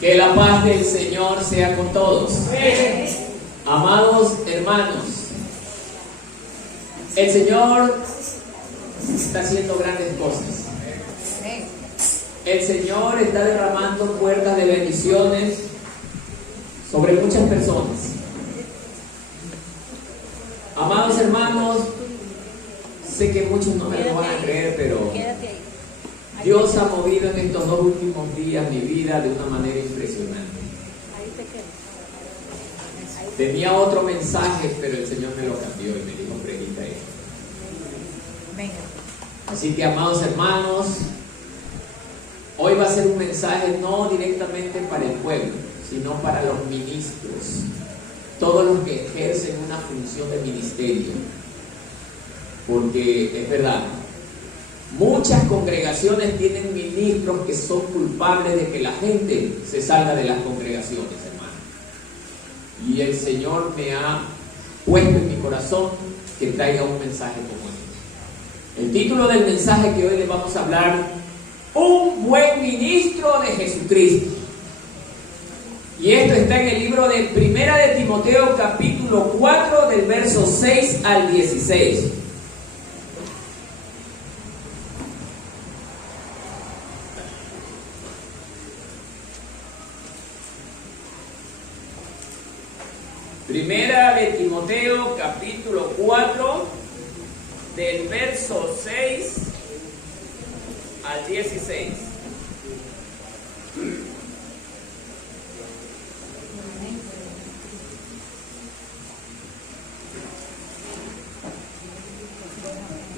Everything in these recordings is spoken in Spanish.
Que la paz del Señor sea con todos. Amados hermanos, el Señor está haciendo grandes cosas. El Señor está derramando puertas de bendiciones sobre muchas personas. Amados hermanos, sé que muchos no me lo van a creer, pero Dios ha movido en estos 2 últimos días mi vida de una manera impresionante. Tenía otro mensaje, pero el Señor me lo cambió y me dijo, predica esto. Así que, amados hermanos, hoy va a ser un mensaje no directamente para el pueblo, sino para los ministros, todos los que ejercen una función de ministerio. Porque es verdad, muchas congregaciones tienen ministros que son culpables de que la gente se salga de las congregaciones, hermano. Y el Señor me ha puesto en mi corazón que traiga un mensaje como este. El título del mensaje que hoy le vamos a hablar: un buen ministro de Jesucristo. Y esto está en el libro de Primera de Timoteo, capítulo 4, del verso 6 al 16. Primera de Timoteo, capítulo 4, del verso 6 al 16.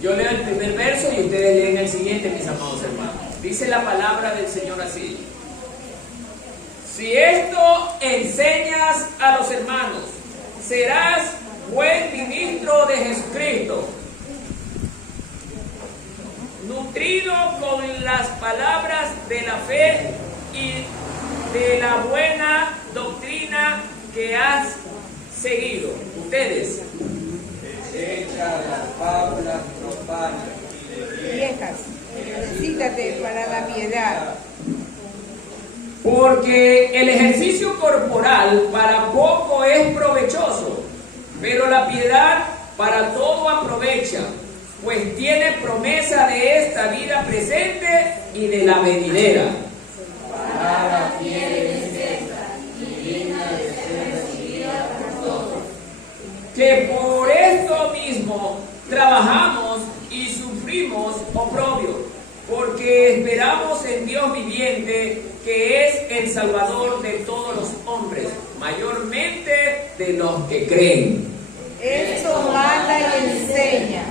Yo leo el primer verso y ustedes leen el siguiente, mis amados hermanos. Dice la palabra del Señor así: si esto enseñas a los hermanos, serás buen ministro de Jesucristo, nutrido con las palabras de la fe y de la buena doctrina que has seguido. Ustedes. Desecha las fábulas profanas viejas, ejercítate para la piedad. Porque el ejercicio corporal para poco es provechoso, pero la piedad para todo aprovecha, pues tiene promesa de esta vida presente y de la venidera. Palabra fiel es esta, y digna de ser recibida por todos. Que por esto mismo trabajamos y sufrimos oprobio, porque esperamos en Dios viviente, que es el Salvador de todos los hombres, mayormente de los que creen. Esto manda y enseña.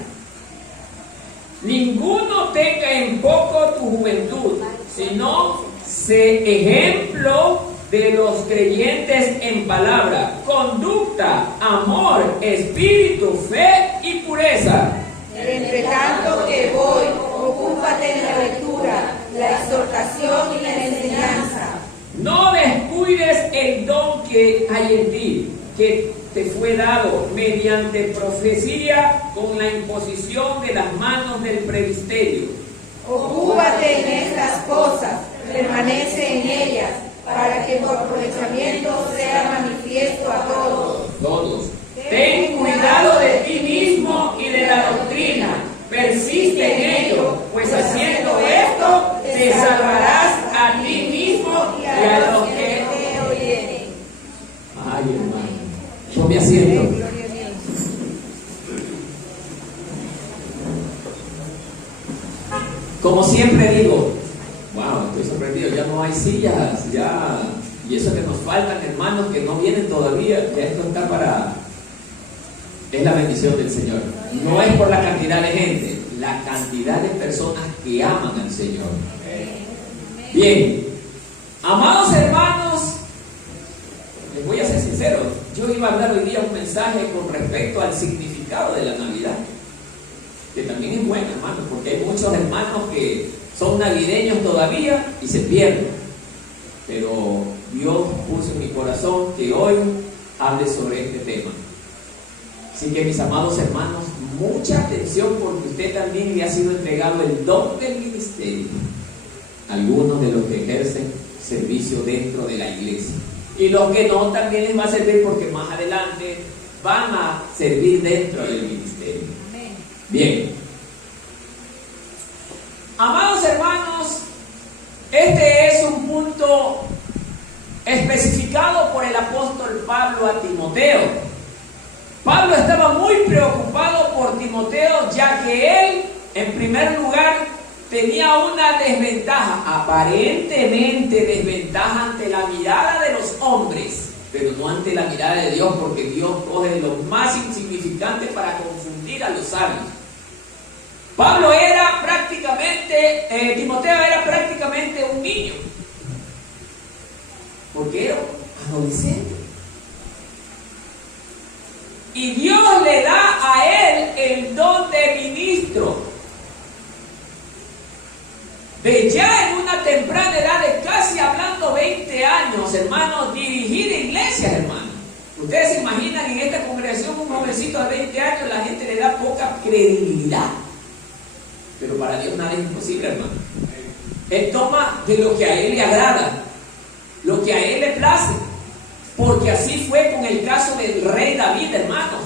Ninguno tenga en poco tu juventud, sino sé ejemplo de los creyentes en palabra, conducta, amor, espíritu, fe y pureza. Entre tanto que voy, ocúpate en la lectura, la exhortación y la enseñanza. No descuides el don que hay en ti, que te fue dado mediante profecía con la imposición de las manos del presbiterio. Ocúpate en estas cosas, permanece en ellas, para que tu aprovechamiento sea manifiesto a todos. Todos. Ten cuidado de ti mismo y de la doctrina. Persiste en ello, pues haciendo esto te salvarás a ti mismo y a los que te oyeren. Ay, hermano. Tome asiento. Gloria a Dios. Como siempre digo, wow, estoy sorprendido, ya no hay sillas, ya, y eso que nos faltan hermanos que no vienen todavía, ya esto está para, es la bendición del Señor. No es por la cantidad de gente, la cantidad de personas que aman al Señor. Bien, amados hermanos, les voy a ser sincero, yo iba a hablar hoy día un mensaje con respecto al significado de la Navidad, que también es bueno, hermano, porque hay muchos hermanos que son navideños todavía y se pierden. Pero Dios puso en mi corazón que hoy hable sobre este tema. Así que, mis amados hermanos, mucha atención, porque usted también le ha sido entregado el don del ministerio. Algunos de los que ejercen servicio dentro de la iglesia. Y los que no, también les va a servir, porque más adelante van a servir dentro del ministerio. Bien. Amados hermanos, este es un punto especificado por el apóstol Pablo a Timoteo. Pablo estaba muy preocupado por Timoteo, ya que él, en primer lugar, tenía una desventaja, aparentemente desventaja ante la mirada de los hombres, pero no ante la mirada de Dios, porque Dios coge lo más insignificante para confundir a los sabios. Timoteo era prácticamente un niño, porque era un adolescente. Y Dios le da a él el don de ministro. De ya en una temprana edad, de casi hablando 20 años, hermanos, dirigir iglesias, hermanos. Ustedes se imaginan en esta congregación un jovencito de 20 años, la gente le da poca credibilidad. Pero para Dios nada es imposible, hermano. Él toma de lo que a él le agrada, lo que a él le place. Porque así fue con el caso del rey David, hermanos.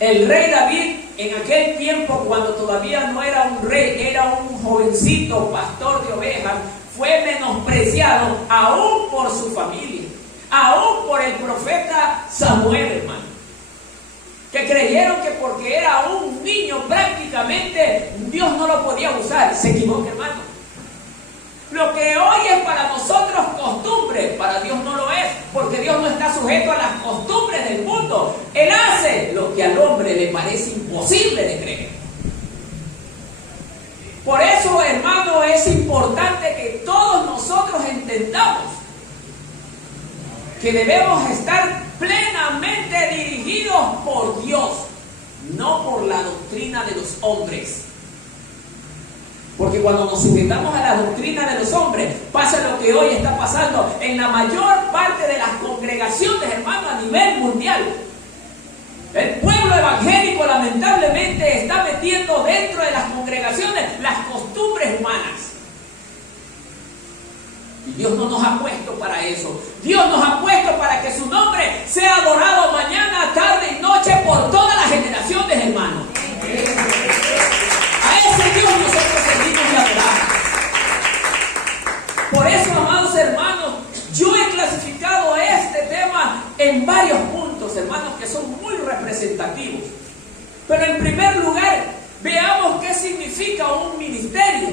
El rey David, en aquel tiempo, cuando todavía no era un rey, era un jovencito pastor de ovejas, fue menospreciado aún por su familia, aún por el profeta Samuel, hermano, que creyeron que porque era un niño prácticamente Dios no lo podía usar. Se equivoca, hermano. Lo que hoy es para nosotros costumbre, para Dios no lo es, porque Dios no está sujeto a las costumbres del mundo. Él hace lo que al hombre le parece imposible de creer. Por eso, hermano, es importante que todos nosotros entendamos que debemos estar plenamente dirigidos por Dios, no por la doctrina de los hombres. Porque cuando nos sujetamos a la doctrina de los hombres, pasa lo que hoy está pasando en la mayor parte de las congregaciones, hermano, a nivel mundial. El pueblo evangélico lamentablemente está metiendo dentro de las congregaciones las costumbres humanas. Y Dios no nos ha puesto para eso. Dios nos ha puesto para que su nombre sea adorado mañana, tarde y noche por todas las generaciones, hermano. A ese Dios nosotros servimos y adoramos. Por eso, amados hermanos, yo he clasificado este tema en varios puntos, hermanos, que son muy representativos. Pero en primer lugar, veamos qué significa un ministerio.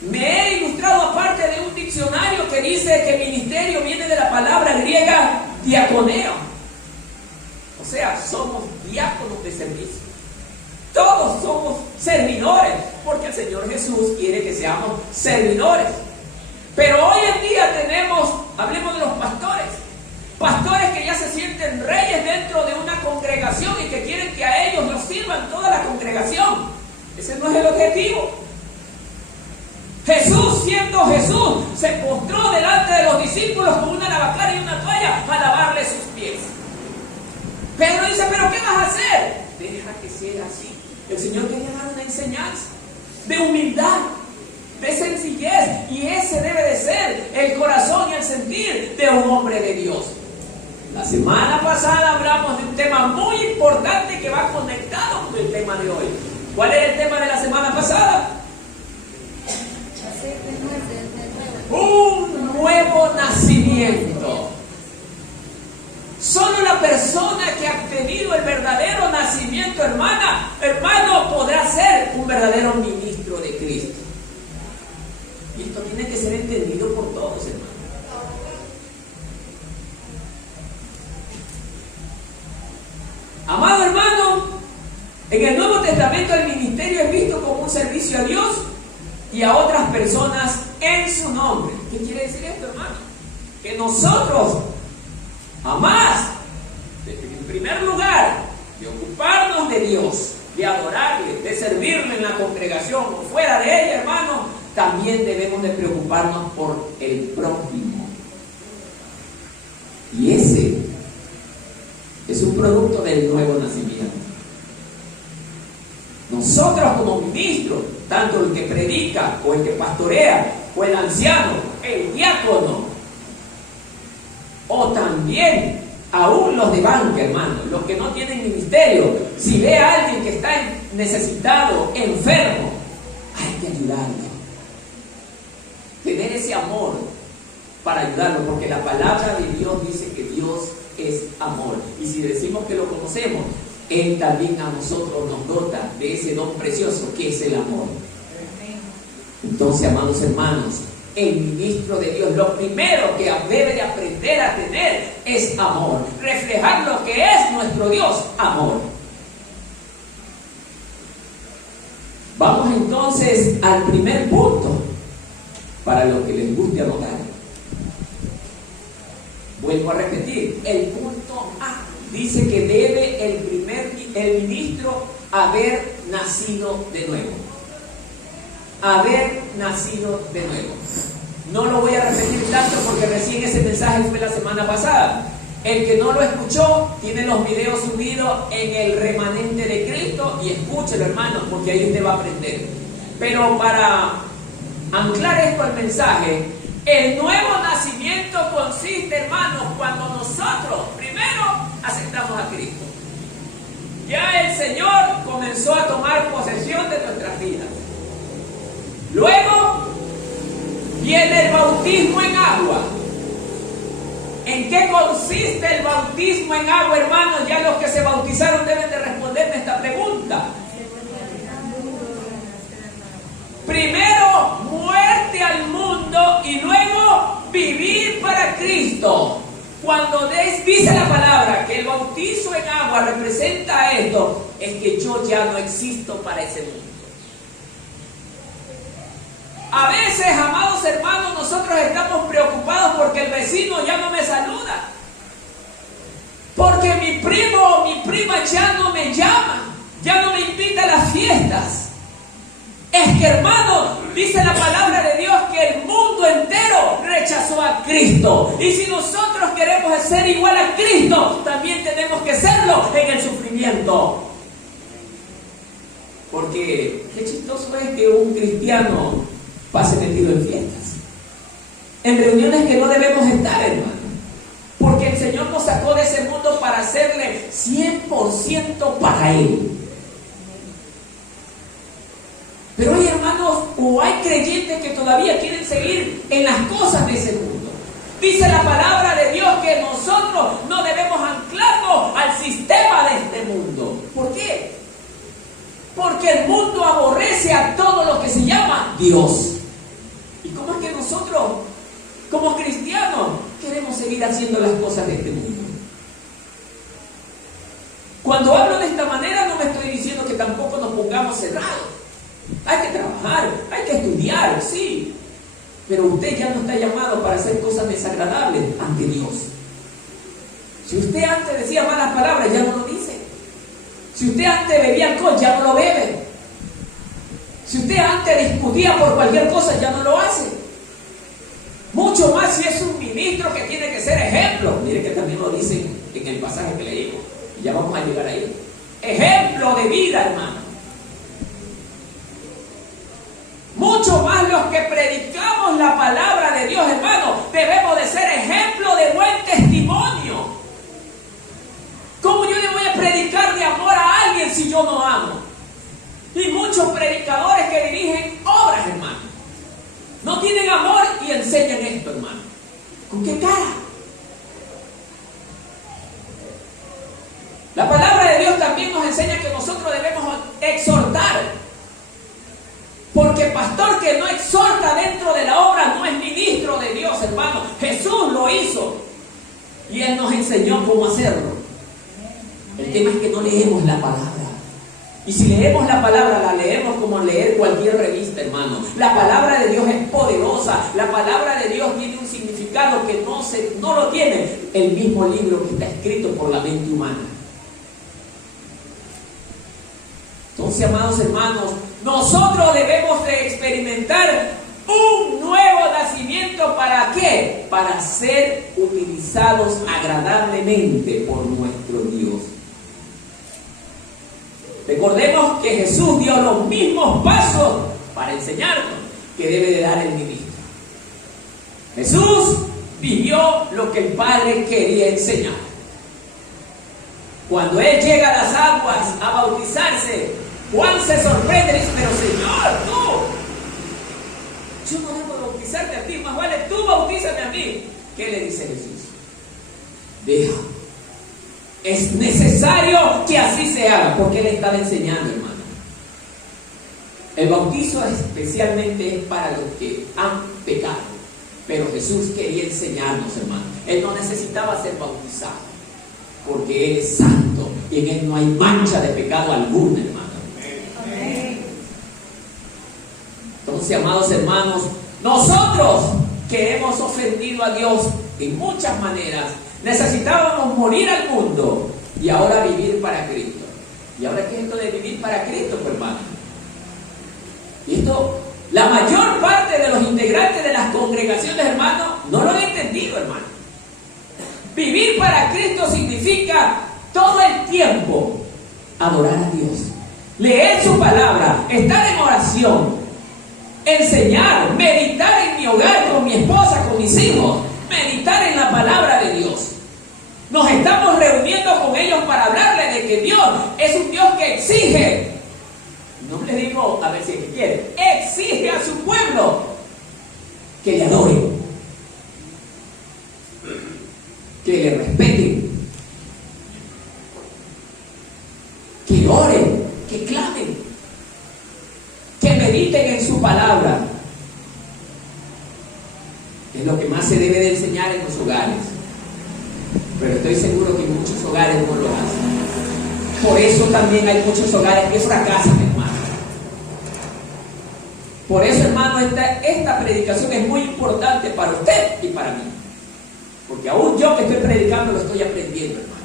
Me he ilustrado aparte de un diccionario que dice que ministerio viene de la palabra griega diaconeo. O sea, somos diáconos de servicio. Todos somos servidores, porque el Señor Jesús quiere que seamos servidores. Pero hoy en día hablemos de los pastores. Pastores que ya se sienten reyes dentro de una congregación y que quieren que a ellos los sirvan toda la congregación. Ese no es el objetivo. Jesús, siendo Jesús, se postró delante de los discípulos con una lavacara y una toalla a lavarle sus pies. Pedro dice, ¿pero qué vas a hacer? Deja que sea así. El Señor quería dar una enseñanza de humildad, de sencillez, y ese debe de ser el corazón y el sentir de un hombre de Dios. La semana pasada hablamos de un tema muy importante que va conectado con el tema de hoy. ¿Cuál es el tema de la semana pasada? Un nuevo nacimiento. Solo la persona que ha tenido el verdadero nacimiento, hermano, podrá ser un verdadero ministro de Cristo. Y esto tiene que ser entendido por todos, hermanos. Amado hermano, en el Nuevo Testamento el ministerio es visto como un servicio a Dios y a otras personas en su nombre. ¿Qué quiere decir esto, hermano? Que nosotros, a más, en primer lugar, de ocuparnos de Dios, de adorarle, de servirle en la congregación o fuera de ella, hermano, también debemos de preocuparnos por el prójimo. Y ese es un producto del nuevo nacimiento. Nosotros como ministros, tanto el que predica o el que pastorea o el anciano, el diácono, o también aún los de banca, hermano, los que no tienen ministerio, si ve a alguien que está necesitado, enfermo, hay que ayudarlo. Tener ese amor para ayudarlo, porque la palabra de Dios dice que Dios es amor. Y si decimos que lo conocemos, Él también a nosotros nos dota de ese don precioso que es el amor. Entonces, amados hermanos, el ministro de Dios, lo primero que debe de aprender a tener es amor. Reflejar lo que es nuestro Dios, amor. Vamos entonces al primer punto, para los que les guste anotar. Vuelvo a repetir, el punto A dice que debe el ministro haber nacido de nuevo. Haber nacido de nuevo. No lo voy a repetir tanto porque recién ese mensaje fue la semana pasada. El que no lo escuchó, tiene los videos subidos en el Remanente de Cristo y escúchelo, hermanos, porque ahí usted va a aprender. Pero para anclar esto al mensaje, el nuevo nacimiento consiste, hermanos, cuando nosotros primero aceptamos a Cristo. Ya el Señor comenzó a tomar posesión de nuestras vidas. Luego viene el bautismo en agua. ¿En qué consiste el bautismo en agua, hermanos? Ya los que se bautizaron deben de responderme esta pregunta. Primero, muerte al mundo y luego vivir para Cristo. Cuando dice la palabra que el bautizo en agua representa esto, es que yo ya no existo para ese mundo. A veces, amados hermanos, nosotros estamos preocupados porque el vecino ya no me saluda, porque mi primo o mi prima ya no me llama, ya no me invita a las fiestas. Es que, hermano, dice la palabra de Dios que el mundo entero rechazó a Cristo. Y si nosotros queremos ser igual a Cristo, también tenemos que serlo en el sufrimiento. Porque qué chistoso es que un cristiano pase metido en fiestas, en reuniones que no debemos estar, hermano. Porque el Señor nos sacó de ese mundo para hacerle 100% para Él. Pero hay hermanos o hay creyentes que todavía quieren seguir en las cosas de ese mundo. Dice la palabra de Dios que nosotros no debemos anclarnos al sistema de este mundo. ¿Por qué? Porque el mundo aborrece a todo lo que se llama Dios. ¿Y cómo es que nosotros, como cristianos, queremos seguir haciendo las cosas de este mundo? Cuando hablo de esta manera no me estoy diciendo que tampoco nos pongamos cerrados. Hay que trabajar, hay que estudiar, sí. Pero usted ya no está llamado para hacer cosas desagradables ante Dios. Si usted antes decía malas palabras, ya no lo dice. Si usted antes bebía alcohol, ya no lo bebe. Si usted antes discutía por cualquier cosa, ya no lo hace. Mucho más si es un ministro que tiene que ser ejemplo. Mire que también lo dice en el pasaje que leímos. Y ya vamos a llegar ahí. Ejemplo de vida, hermano. Mucho más los que predicamos la palabra de Dios, hermano, debemos de ser ejemplo de buen testimonio. ¿Cómo yo le voy a predicar de amor a alguien si yo no amo? Y muchos predicadores que dirigen obras, hermano, no tienen amor y enseñan esto, hermano. ¿Con qué cara? La palabra de Dios también nos enseña que nosotros debemos exhortar. Porque pastor que no exhorta dentro de la obra no es ministro de Dios, hermano. Jesús lo hizo y Él nos enseñó cómo hacerlo. El tema es que no leemos la palabra. Y si leemos la palabra, la leemos como leer cualquier revista, hermano. La palabra de Dios es poderosa. La palabra de Dios tiene un significado que no lo tiene el mismo libro que está escrito por la mente humana. Entonces, amados hermanos, nosotros debemos de experimentar un nuevo nacimiento. ¿Para qué? Para ser utilizados agradablemente por nuestro Dios. Recordemos que Jesús dio los mismos pasos para enseñarnos que debe de dar el ministro. Jesús vivió lo que el Padre quería enseñar. Cuando Él llega a las aguas a bautizarse, Juan se sorprende y dice: pero Señor, yo no debo bautizarte a ti, más vale tú bautízame a mí. ¿Qué le dice Jesús? Deja. Es necesario que así se haga, porque Él estaba enseñando, hermano. El bautizo especialmente es para los que han pecado, pero Jesús quería enseñarnos, hermano. Él no necesitaba ser bautizado, porque Él es santo y en Él no hay mancha de pecado alguna, hermano. Amén. Entonces, amados hermanos, nosotros que hemos ofendido a Dios en muchas maneras, necesitábamos morir al mundo y ahora vivir para Cristo. ¿Y ahora qué es esto de vivir para Cristo, pues, hermano? Y esto, la mayor parte de los integrantes de las congregaciones, hermanos, no lo han entendido, hermano. Vivir para Cristo significa todo el tiempo adorar a Dios, leer su palabra, estar en oración, enseñar, meditar en mi hogar con mi esposa, con mis hijos, meditar en la palabra de Dios. Nos estamos reuniendo con ellos para hablarles de que Dios es un Dios que exige, no les digo a ver si quiere, exige a su pueblo que le adoren, que le respeten, que oren, que clamen, que mediten en su palabra. Es lo que más se debe de enseñar en los hogares. Pero estoy seguro que muchos hogares no lo hacen. Por eso también hay muchos hogares que fracasan, hermano. Por eso, hermano, esta predicación es muy importante para usted y para mí. Porque aún yo que estoy predicando lo estoy aprendiendo, hermano.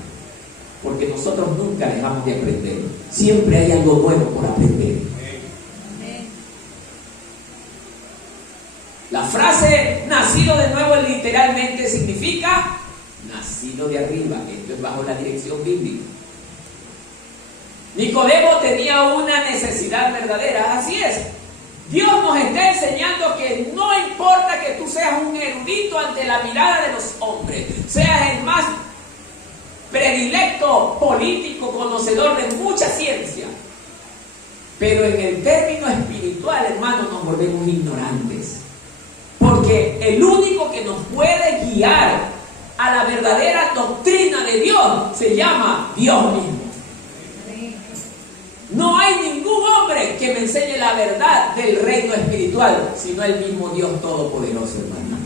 Porque nosotros nunca dejamos de aprender. Siempre hay algo nuevo por aprender. La frase nacido de nuevo literalmente significa nacido de arriba. Esto es bajo la dirección bíblica. Nicodemo tenía una necesidad verdadera. Así es. Dios nos está enseñando que no importa que tú seas un erudito ante la mirada de los hombres, seas el más predilecto, político, conocedor de mucha ciencia, pero en el término espiritual, hermano, nos volvemos ignorantes. Porque el único que nos puede guiar a la verdadera doctrina de Dios se llama Dios mismo. No hay ningún hombre que me enseñe la verdad del reino espiritual, sino el mismo Dios Todopoderoso, hermano.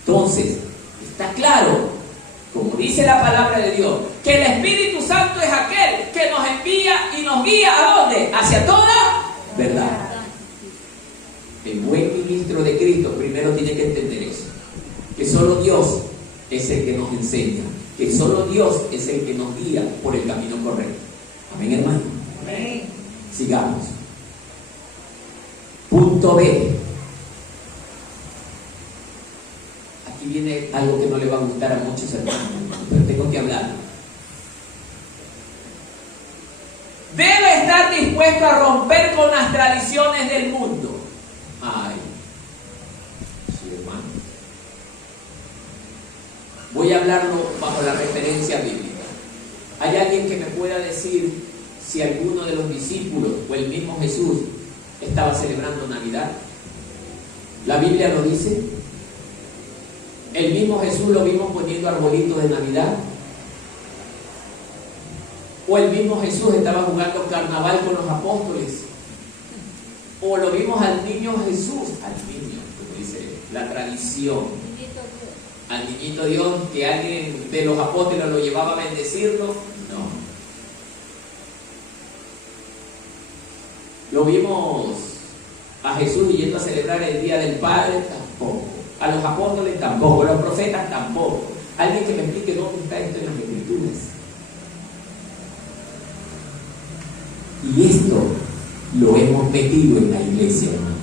Entonces, está claro, como dice la palabra de Dios, que el Espíritu Santo es aquel que nos envía y nos guía ¿a dónde? Hacia toda verdad. El buen ministro de Cristo primero tiene que entender eso, que solo Dios es el que nos enseña, que solo Dios es el que nos guía por el camino correcto. Amén, hermano. Amén. Sigamos. Punto B. Aquí viene algo que no le va a gustar a muchos hermanos, pero tengo que hablar. Debe estar dispuesto a romper con las tradiciones del mundo. Ay, sí, hermano. Voy a hablarlo bajo la referencia bíblica. ¿Hay alguien que me pueda decir si alguno de los discípulos o el mismo Jesús estaba celebrando Navidad? ¿La Biblia lo dice? ¿El mismo Jesús lo vimos poniendo arbolito de Navidad? ¿O el mismo Jesús estaba jugando carnaval con los apóstoles? ¿O lo vimos al niño Jesús? Al niño, como dice la tradición. Al niñito Dios, que alguien de los apóstoles lo llevaba a bendecirlo. No. Lo vimos a Jesús yendo a celebrar el Día del Padre, tampoco. A los apóstoles tampoco, a los profetas tampoco. Alguien que me explique dónde está esto en las Escrituras. Y esto lo hemos metido en la iglesia, hermano.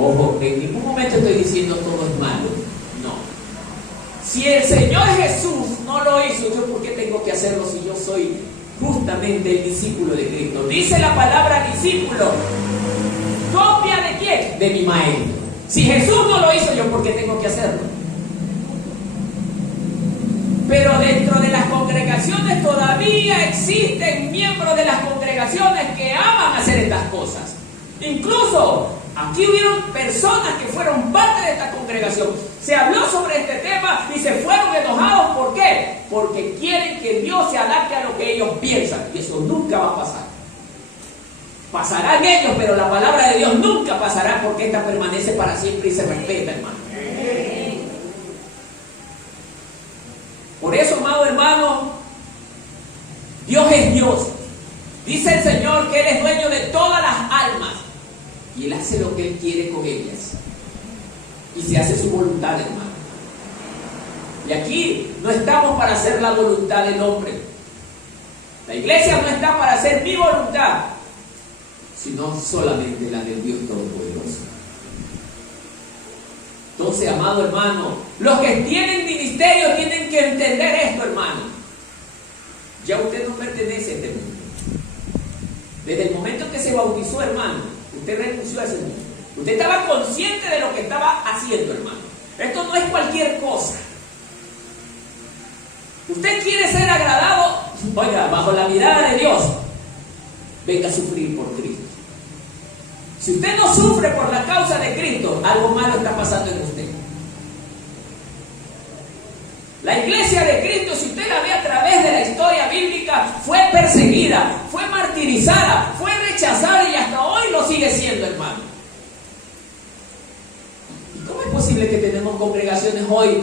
Ojo, en ningún momento estoy diciendo todo es malo. No. Si el Señor Jesús no lo hizo, ¿yo por qué tengo que hacerlo si yo soy justamente el discípulo de Cristo? Dice la palabra discípulo. ¿Copia de quién? De mi maestro. Si Jesús no lo hizo, ¿yo por qué tengo que hacerlo? Pero dentro de las congregaciones todavía existen miembros de las congregaciones que aman hacer estas cosas. Incluso aquí hubieron personas que fueron parte de esta congregación. Se habló sobre este tema y se fueron enojados. ¿Por qué? Porque quieren que Dios se adapte a lo que ellos piensan. Y eso nunca va a pasar. Pasarán ellos, pero la palabra de Dios nunca pasará, porque esta permanece para siempre y se respeta, hermano. Por eso, amado hermano, Dios es Dios. Dice el Señor que Él es dueño de todas las almas. Y Él hace lo que Él quiere con ellas. Y se hace su voluntad, hermano. Y aquí no estamos para hacer la voluntad del hombre. La iglesia no está para hacer mi voluntad, sino solamente la del Dios Todopoderoso. Entonces, amado hermano, los que tienen ministerio tienen que entender esto, hermano. Ya usted no pertenece a este mundo. Desde el momento en que se bautizó, hermano, usted renunció a ese mundo. Usted estaba consciente de lo que estaba haciendo, hermano. Esto no es cualquier cosa. Usted quiere ser agradado, oiga, bajo la mirada de Dios, venga a sufrir por Cristo. Si usted no sufre por la causa de Cristo, algo malo está pasando en usted. La iglesia de Cristo, si usted la ve a través de la historia bíblica, fue perseguida, fue martirizada, fue rechazada y hasta hoy lo sigue siendo, hermano. ¿Y cómo es posible que tenemos congregaciones hoy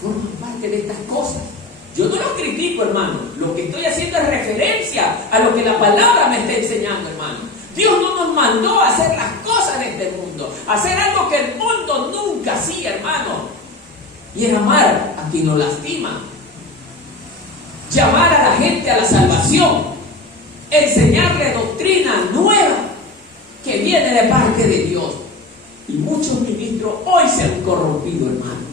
forman parte de estas cosas? Yo no los critico, hermano. Lo que estoy haciendo es referencia a lo que la palabra me está enseñando, hermano. Dios no nos mandó a hacer las cosas de este mundo, a hacer algo que el mundo nunca hacía, hermano. Y es amar a quien nos lastima, llamar a la gente a la salvación, enseñarle doctrina nueva que viene de parte de Dios. Y muchos ministros hoy se han corrompido, hermano.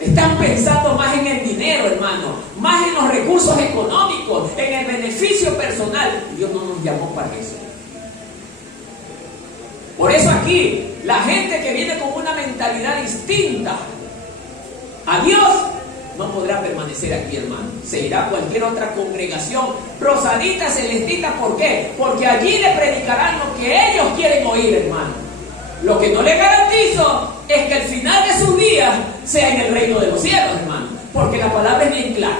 Están pensando más en el dinero, hermano, más en los recursos económicos, en el beneficio personal. Dios no nos llamó para eso. Por eso aquí, la gente que viene con una mentalidad distinta a Dios no podrá permanecer aquí, hermano. Se irá a cualquier otra congregación, rosadita, celestita. ¿Por qué? Porque allí le predicarán lo que ellos quieren oír, hermano. Lo que no le garantizo es que el final de sus días sea en el reino de los cielos, hermano, porque la palabra es bien clara.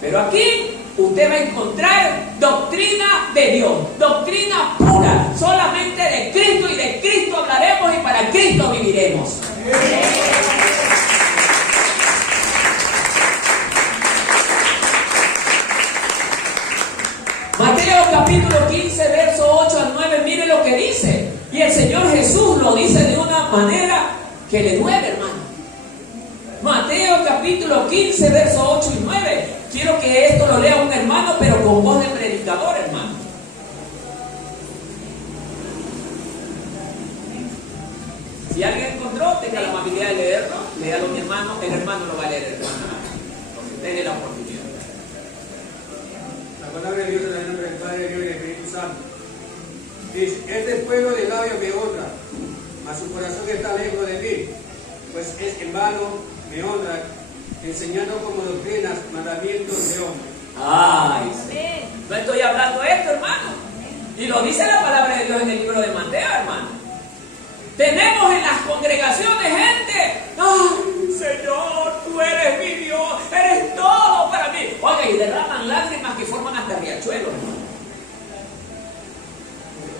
Pero aquí usted va a encontrar doctrina de Dios, doctrina pura, solamente de Cristo, y de Cristo hablaremos y para Cristo viviremos. Mateo capítulo 15, verso 8 al 9, mire lo que dice. Y el Señor Jesús lo dice de una manera que le duele, hermano. Mateo capítulo 15, verso 8 y 9. Quiero que esto lo lea un hermano, pero con voz de predicador, hermano. Si alguien encontró, tenga la amabilidad de leerlo. Léalo mi hermano, el hermano lo va a leer, hermano. Entonces, denle la oportunidad. La palabra de Dios en el nombre del Padre, del Hijo y del Espíritu Santo. Dice: este pueblo de labios me honra, mas su corazón está lejos de mí, pues es en vano me honra, enseñando como doctrinas mandamientos de hombres. Ay, sí. No estoy hablando de esto, hermano. Y lo dice la palabra de Dios en el libro de Mateo, hermano. Tenemos en las congregaciones gente: ay, Señor, tú eres mi Dios, eres todo para mí. Oiga, y derraman lágrimas que forman hasta riachuelos, hermano.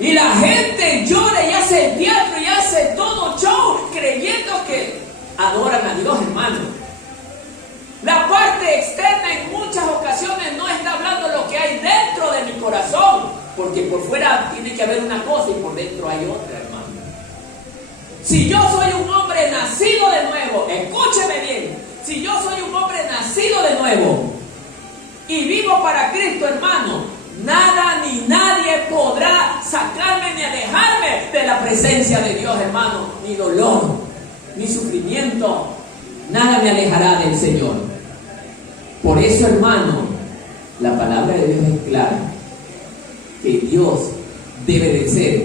Y la gente llora y hace teatro y hace todo show creyendo que adoran a Dios, hermano. La parte externa en muchas ocasiones no está hablando lo que hay dentro de mi corazón, porque por fuera tiene que haber una cosa y por dentro hay otra, hermano. Si yo soy un hombre nacido de nuevo, escúcheme bien, si yo soy un hombre nacido de nuevo y vivo para Cristo, hermano, nada ni nadie sacarme ni alejarme de la presencia de Dios, hermano. Ni dolor, ni sufrimiento, nada me alejará del Señor. Por eso, hermano, la palabra de Dios es clara, que Dios debe de ser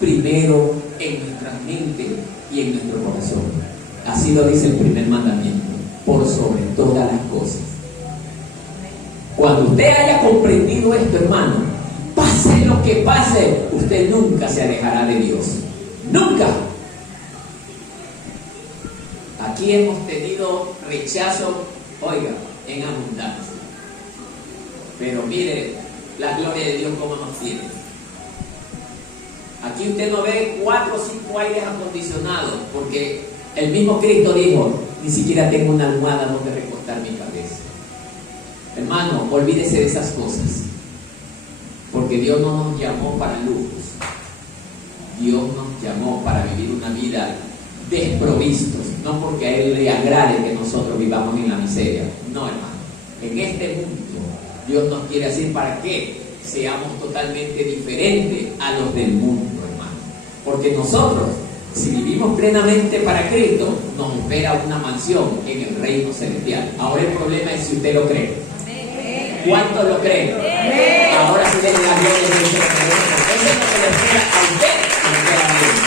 primero en nuestra mente y en nuestro corazón. Así lo dice el primer mandamiento, por sobre todas las cosas. Cuando usted haya comprendido esto, hermano, pase lo que pase, usted nunca se alejará de Dios. Nunca. Aquí hemos tenido rechazo, oiga, en abundancia. Pero mire la gloria de Dios como nos tiene. Aquí usted no ve 4 o 5 aires acondicionados, porque el mismo Cristo dijo, ni siquiera tengo una almohada donde recostar mi cabeza. Hermano, olvídese de esas cosas, porque Dios no nos llamó para lujos. Dios nos llamó para vivir una vida desprovistos, no porque a Él le agrade que nosotros vivamos en la miseria. No, hermano. En este mundo, Dios nos quiere hacer para que seamos totalmente diferentes a los del mundo, hermano. Porque nosotros, si vivimos plenamente para Cristo, nos espera una mansión en el reino celestial. Ahora el problema es si usted lo cree. ¿Cuántos lo creen? Ahora sí denle la gloria de Dios. Eso es lo que le espera a usted y le espera a Dios.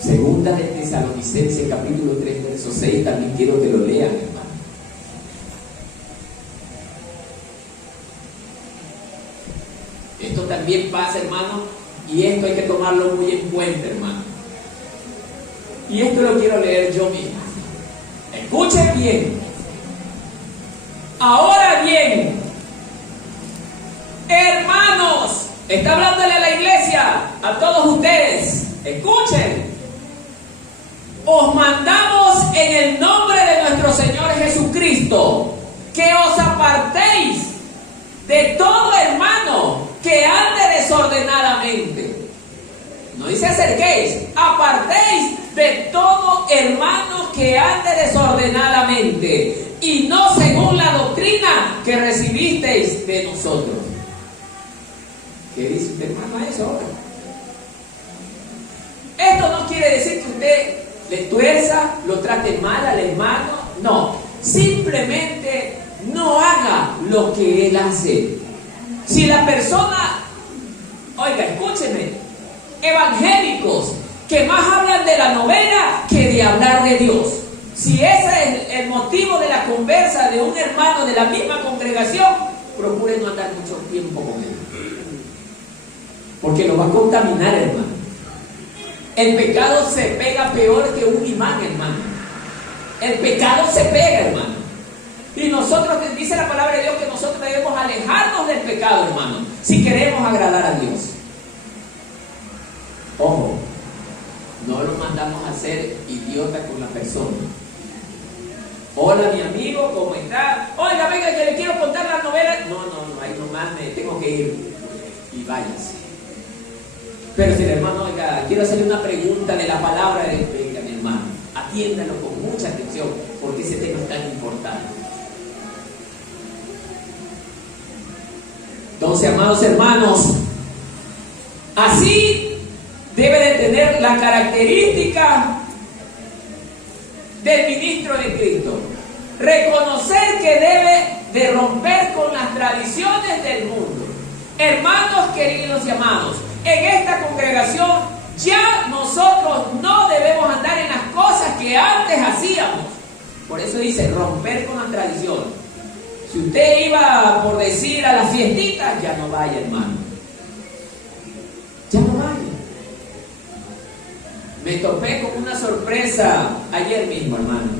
Segunda de Tesalonicenses, capítulo 3, verso 6, también quiero que lo lean, hermano. Esto también pasa, hermano, y esto hay que tomarlo muy en cuenta, hermano. Y esto lo quiero leer yo mismo. Escuchen bien. Ahora bien, hermanos, está hablándole a la iglesia, a todos ustedes. Escuchen. Os mandamos en el nombre de nuestro Señor Jesucristo que os apartéis de todo hermano que ande desordenadamente. No dice acerquéis, apartéis de todo hermano que ande desordenadamente y no según la doctrina que recibisteis de nosotros. ¿Qué dice usted, hermano, a eso ahora? Esto no quiere decir que usted le tuerza, lo trate mal al hermano. No, simplemente no haga lo que él hace. Si la persona, oiga, escúcheme, evangélicos que más hablan de la novela que de hablar de Dios, si ese es el motivo de la conversa de un hermano de la misma congregación, procure no andar mucho tiempo con él, porque lo va a contaminar, hermano. El pecado se pega peor que un imán, hermano. El pecado se pega, hermano. Y nosotros, dice la palabra de Dios, que nosotros debemos alejarnos del pecado, hermano, si queremos agradar a Dios. Ojo, no lo mandamos a ser idiota con la persona. Hola, mi amigo, ¿cómo está? Oiga, venga, que le quiero contar la novela. No, ahí nomás me tengo que ir. Y váyase. Pero si el hermano, oiga, quiero hacerle una pregunta de la palabra de Dios, venga, mi hermano, atiéndalo con mucha atención, porque ese tema es tan importante. Entonces, amados hermanos, así debe de tener la característica del ministro de Cristo. Reconocer que debe de romper con las tradiciones del mundo. Hermanos queridos y amados, en esta congregación ya nosotros no debemos andar en las cosas que antes hacíamos. Por eso dice romper con la tradición. Si usted iba, por decir, a la fiestita, ya no vaya, hermano. Ya no vaya. Me topé con una sorpresa ayer mismo, hermano,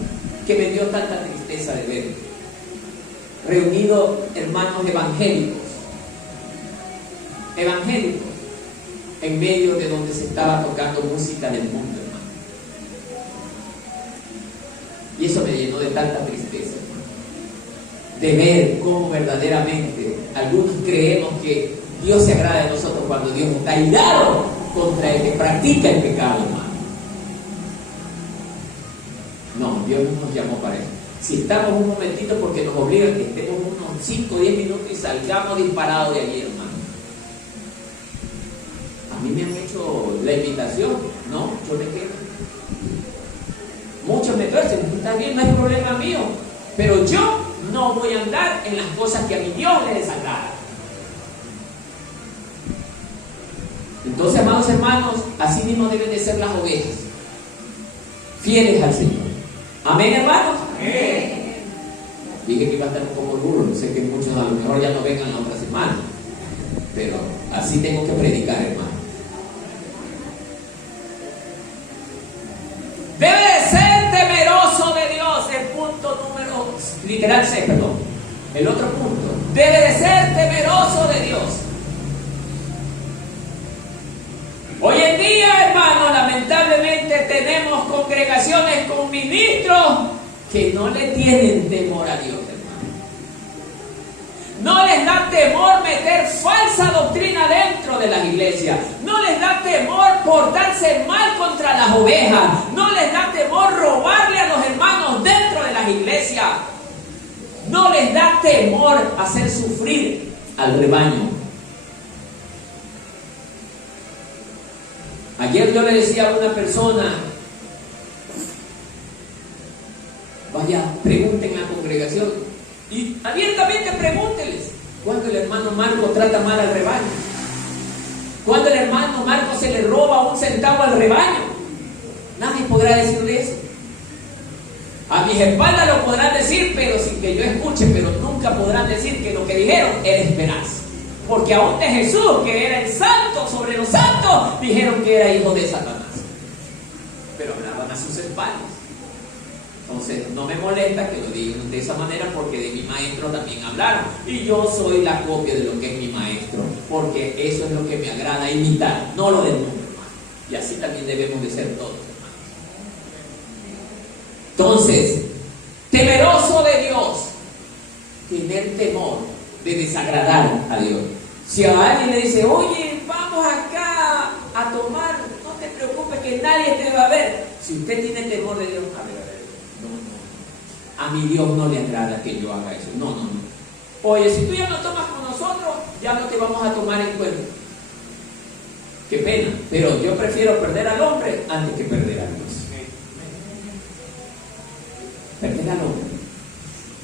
que me dio tanta tristeza de ver. Reunidos hermanos evangélicos, en medio de donde se estaba tocando música del mundo, hermano. Y eso me llenó de tanta tristeza, hermano, de ver cómo verdaderamente algunos creemos que Dios se agrada de nosotros cuando Dios está irado contra el que practica el pecado, hermano. No, Dios no nos llamó para eso. Si estamos un momentito porque nos obligan que estemos unos 5 o 10 minutos y salgamos disparados de allí, hermano. A mí me han hecho la invitación, no, yo me quedo. Muchos me tuercen, está bien, no es problema mío, pero yo no voy a andar en las cosas que a mi Dios le desagrada. Entonces, amados hermanos, así mismo deben de ser las ovejas, fieles al Señor. Amén, hermanos. Amén. Dije que iba a estar un poco duro, sé que muchos a lo mejor ya no vengan la otra semana, pero así tengo que predicar, hermano. Debe de ser temeroso de Dios, el punto número, literal 6, perdón. El otro punto, debe de ser temeroso de Dios. Hoy en día, hermano, lamentablemente tenemos congregaciones con ministros que no le tienen temor a Dios, hermano. No les da temor meter falsa doctrina dentro de las iglesias. No les da temor portarse mal contra las ovejas. No les da temor robarle a los hermanos dentro de las iglesias. No les da temor hacer sufrir al rebaño. Ayer yo le decía a una persona, vaya, pregunten en la congregación y abiertamente pregúnteles cuando el hermano Marco trata mal al rebaño, cuando el hermano Marco se le roba un centavo al rebaño. Nadie podrá decirle eso. A mis espaldas lo podrán decir, pero sin que yo escuche, pero nunca podrán decir que lo que dijeron era esperanza. Porque aún de Jesús, que era el santo sobre los santos, dijeron que era hijo de Satanás. Pero hablaban a sus espaldas. Entonces no me molesta que lo digan de esa manera, porque de mi maestro también hablaron. Y yo soy la copia de lo que es mi maestro, porque eso es lo que me agrada imitar, no lo del mundo, hermano. Y así también debemos de ser todos, hermanos. Entonces, temeroso de Dios, tener temor de desagradar a Dios. Si a alguien le dice, oye, vamos acá a tomar, no te preocupes que nadie te va a ver. Si usted tiene temor de Dios, a ver, no. A mi Dios no le agrada que yo haga eso. No. Oye, si tú ya no tomas con nosotros, ya no te vamos a tomar en cuenta. Qué pena, pero yo prefiero perder al hombre antes que perder a Dios. Perder al hombre.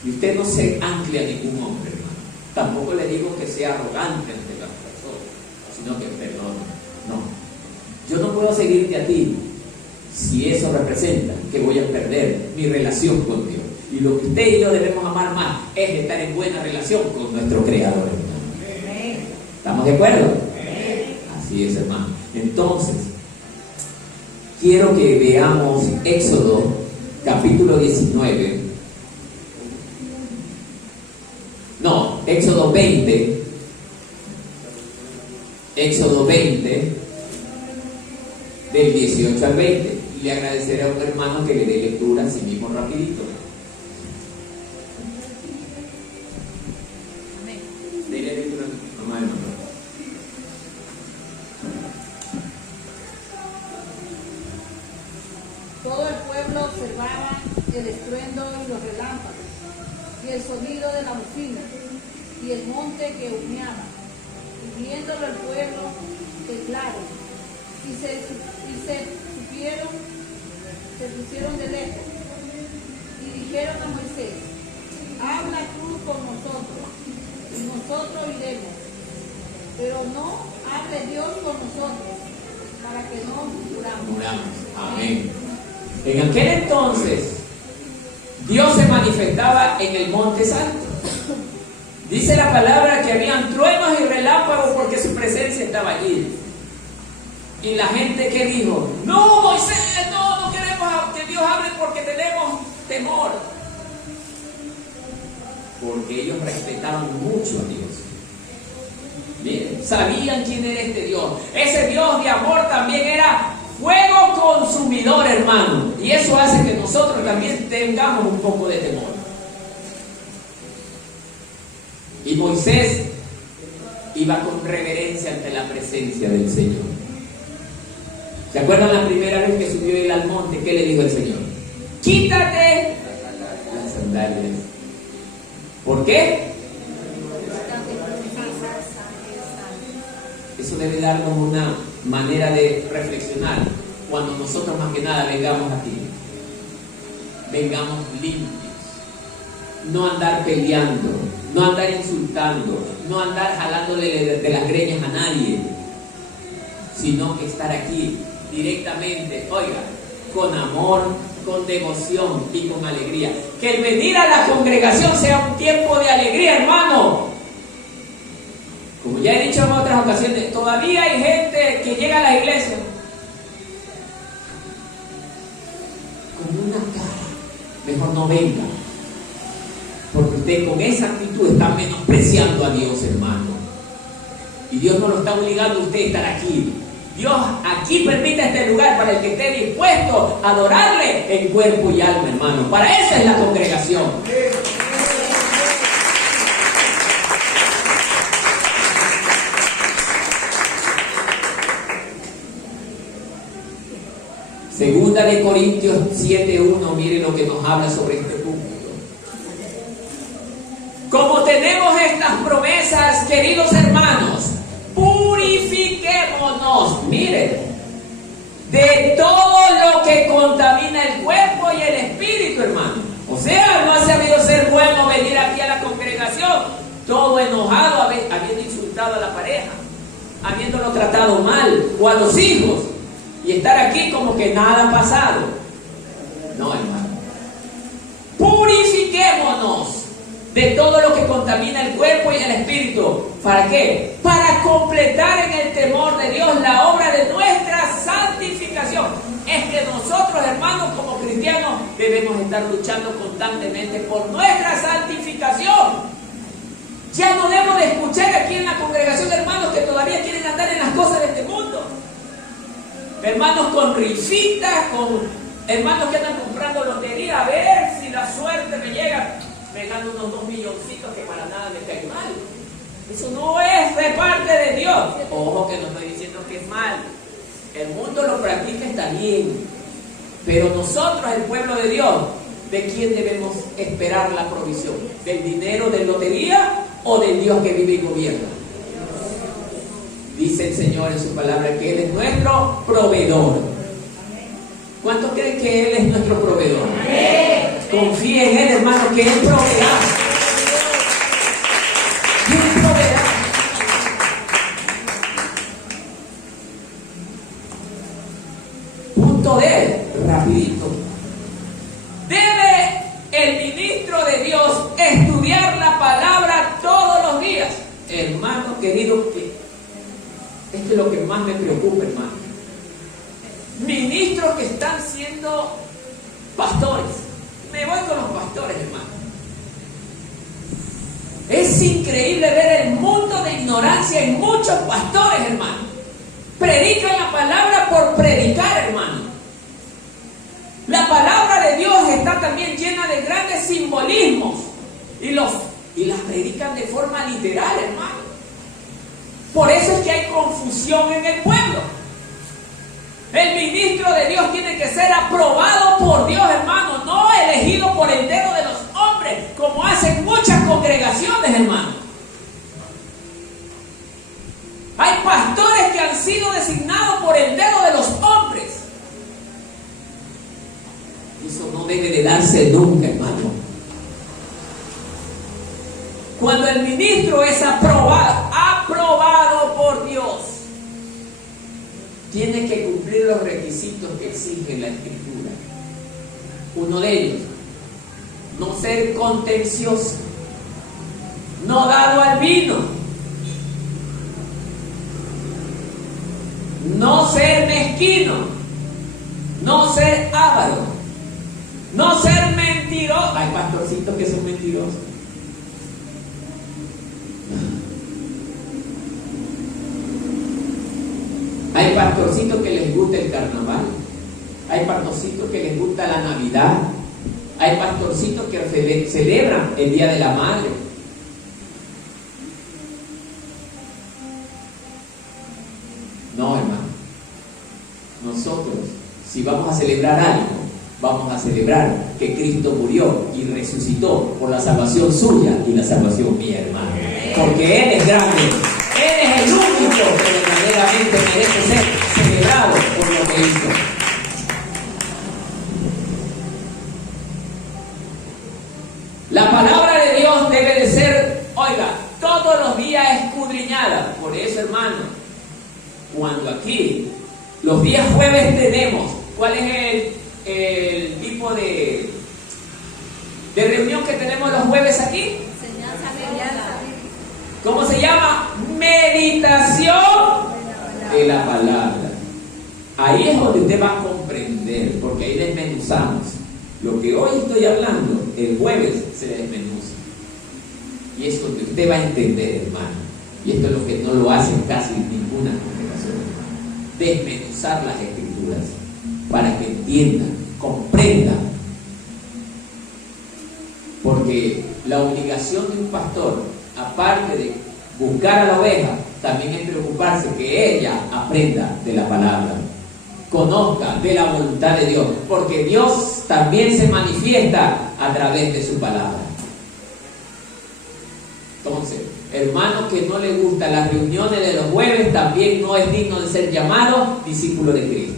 Y usted no se ancle a ningún hombre, hermano. Tampoco le digo que sea arrogante ante las personas, sino que perdone. No. Yo no puedo seguirte a ti si eso representa que voy a perder mi relación con Dios. Y lo que usted y yo debemos amar más es estar en buena relación con nuestro Creador, hermano. ¿Estamos de acuerdo? Así es, hermano. Entonces, quiero que veamos Éxodo capítulo 19. No, Éxodo 20. Éxodo 20, del 18 al 20. Y le agradeceré a un hermano que le dé lectura a sí mismo rapidito. Dele lectura, mamá, hermano. Todo el pueblo observaba el estruendo y los relámpagos, y el sonido de la bocina, y el monte que humeaba. Y viéndolo el pueblo, temblaron, y se pusieron de lejos, y dijeron a Moisés, habla tú con nosotros, y nosotros iremos, pero no hable Dios con nosotros, para que no muramos. Amén. En aquel entonces, Dios se manifestaba en el Monte Santo. Dice la palabra que habían truenos y relámpagos porque su presencia estaba allí. Y la gente que dijo, no, Moisés, no queremos que Dios hable porque tenemos temor. Porque ellos respetaban mucho a Dios. Miren, sabían quién era este Dios. Ese Dios de amor también era fuego consumidor, hermano. Y eso hace que nosotros también tengamos un poco de temor. Y Moisés iba con reverencia ante la presencia del Señor. ¿Se acuerdan la primera vez que subió él al monte? ¿Qué le dijo el Señor? Quítate las sandalias. ¿Por qué? Eso debe darnos una manera de reflexionar cuando nosotros más que nada vengamos aquí. Vengamos limpios. No andar peleando, no andar insultando, no andar jalándole de las greñas a nadie, sino que estar aquí directamente, oiga, con amor, con devoción y con alegría. Que el venir a la congregación sea un tiempo de alegría, hermano. Como ya he dicho en otras ocasiones, todavía hay gente que llega a la iglesia con una cara, mejor no venga, porque usted con esa actitud está menospreciando a Dios, hermano. Y Dios no lo está obligando a usted a estar aquí. Dios aquí permite este lugar para el que esté dispuesto a adorarle en cuerpo y alma, hermano. Para eso es la congregación. Segunda de Corintios 7:1, mire lo que nos habla sobre este punto. Como tenemos estas promesas, queridos hermanos, purifiquémonos, miren, de todo lo que contamina el cuerpo y el espíritu, hermano. O sea, no ha sabido ser bueno venir aquí a la congregación, todo enojado, habiendo insultado a la pareja, habiéndolo tratado mal, o a los hijos, y estar aquí como que nada ha pasado. No, hermano. Purifiquémonos de todo lo que contamina el cuerpo y el espíritu. ¿Para qué? Para completar en el temor de Dios la obra de nuestra santificación. Es que nosotros, hermanos, como cristianos, debemos estar luchando constantemente por nuestra santificación. Ya no debemos de escuchar aquí en la congregación hermanos que todavía quieren andar en las cosas de este mundo. Hermanos con rifitas, con hermanos que andan comprando lotería, a ver si la suerte me llega. Me gano unos 2 milloncitos que para nada me caen mal. Eso no es de parte de Dios. Ojo que no estoy diciendo que es mal. El mundo lo practica, está bien. Pero nosotros, el pueblo de Dios, ¿de quién debemos esperar la provisión? ¿Del dinero de lotería o del Dios que vive y gobierna? Dice el Señor en su palabra que Él es nuestro proveedor. ¿Cuántos creen que Él es nuestro proveedor? Confíe en Él, hermano, que Él proveerá. Él proveerá. Punto D, rapidito. Debe el ministro de Dios estudiar la palabra todos los días. Hermano querido, esto es lo que más me preocupa, hermano. Ministros que están siendo pastores. Me voy con los pastores, hermano. Es increíble ver el mundo de ignorancia en muchos pastores, hermano. Predican la palabra por predicar, hermano. La palabra de Dios está también llena de grandes simbolismos y las predican de forma literal, hermano. Por eso es que hay confusión en el pueblo. El ministro de Dios tiene que ser aprobado por Dios, hermano, no elegido por el dedo de los hombres, como hacen muchas congregaciones, hermano. Hay pastores que han sido designados por el dedo de los hombres. Eso no debe de darse nunca, hermano. Cuando el ministro es aprobado por Dios, tiene que cumplir los requisitos que exige la Escritura. Uno de ellos, no ser contencioso, no dado al vino, no ser mezquino, no ser avaro, no ser mentiroso. Hay pastorcitos que son mentirosos. Hay pastorcitos que les gusta el carnaval. Hay pastorcitos que les gusta la Navidad. Hay pastorcitos que celebran el Día de la Madre. No, hermano. Nosotros, si vamos a celebrar algo, vamos a celebrar que Cristo murió y resucitó por la salvación suya y la salvación mía, hermano. Porque Él es grande. Él es el único que verdaderamente merece ser celebrado por lo que hizo. La palabra de Dios debe de ser, oiga, todos los días escudriñada. Por eso, hermano, cuando aquí, los días jueves tenemos, ¿cuál es el tipo de reunión que tenemos los jueves aquí? Enseñanza bíblica. ¿Cómo se llama? Meditación de la palabra. Ahí es donde usted va a comprender, porque ahí desmenuzamos. Lo que hoy estoy hablando, el jueves se desmenuza. Y es donde usted va a entender, hermano. Y esto es lo que no lo hace casi ninguna congregación, hermano. Desmenuzar las escrituras para que entiendan, comprendan. Porque la obligación de un pastor, aparte de buscar a la oveja, también es preocuparse que ella aprenda de la palabra, conozca de la voluntad de Dios, porque Dios también se manifiesta a través de su palabra. Entonces, hermano que no le gustan las reuniones de los jueves, también no es digno de ser llamado discípulo de Cristo.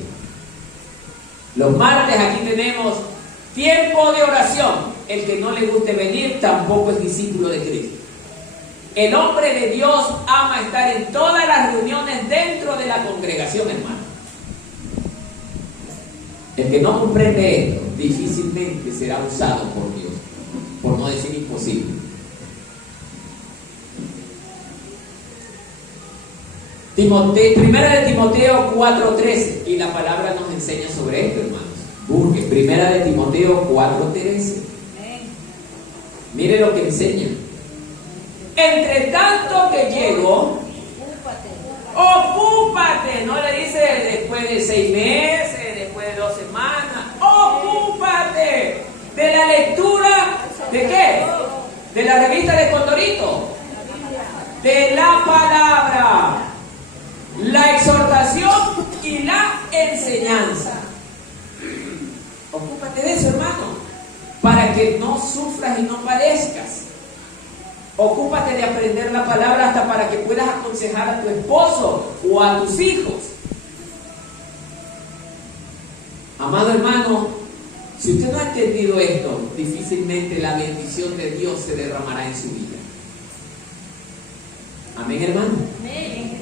Los martes aquí tenemos tiempo de oración. El que no le guste venir tampoco es discípulo de Cristo. El hombre de Dios ama estar en todas las reuniones dentro de la congregación, hermano. El que no comprende esto difícilmente será usado por Dios, por no decir imposible. Primera de Timoteo 4:13, y la palabra nos enseña sobre esto, hermanos. Busque Primera de Timoteo 4:13. Mire lo que enseña. Entre tanto que llego, ocúpate. No le dice después de 6 meses, después de 2 semanas. Ocúpate de la lectura. ¿De qué? De la revista de Condorito. De la palabra, la exhortación y la enseñanza. Ocúpate de eso, hermano, para que no sufras y no padezcas. Ocúpate de aprender la palabra hasta para que puedas aconsejar a tu esposo o a tus hijos. Amado hermano, si usted no ha entendido esto, difícilmente la bendición de Dios se derramará en su vida. Amén, hermano. Amén.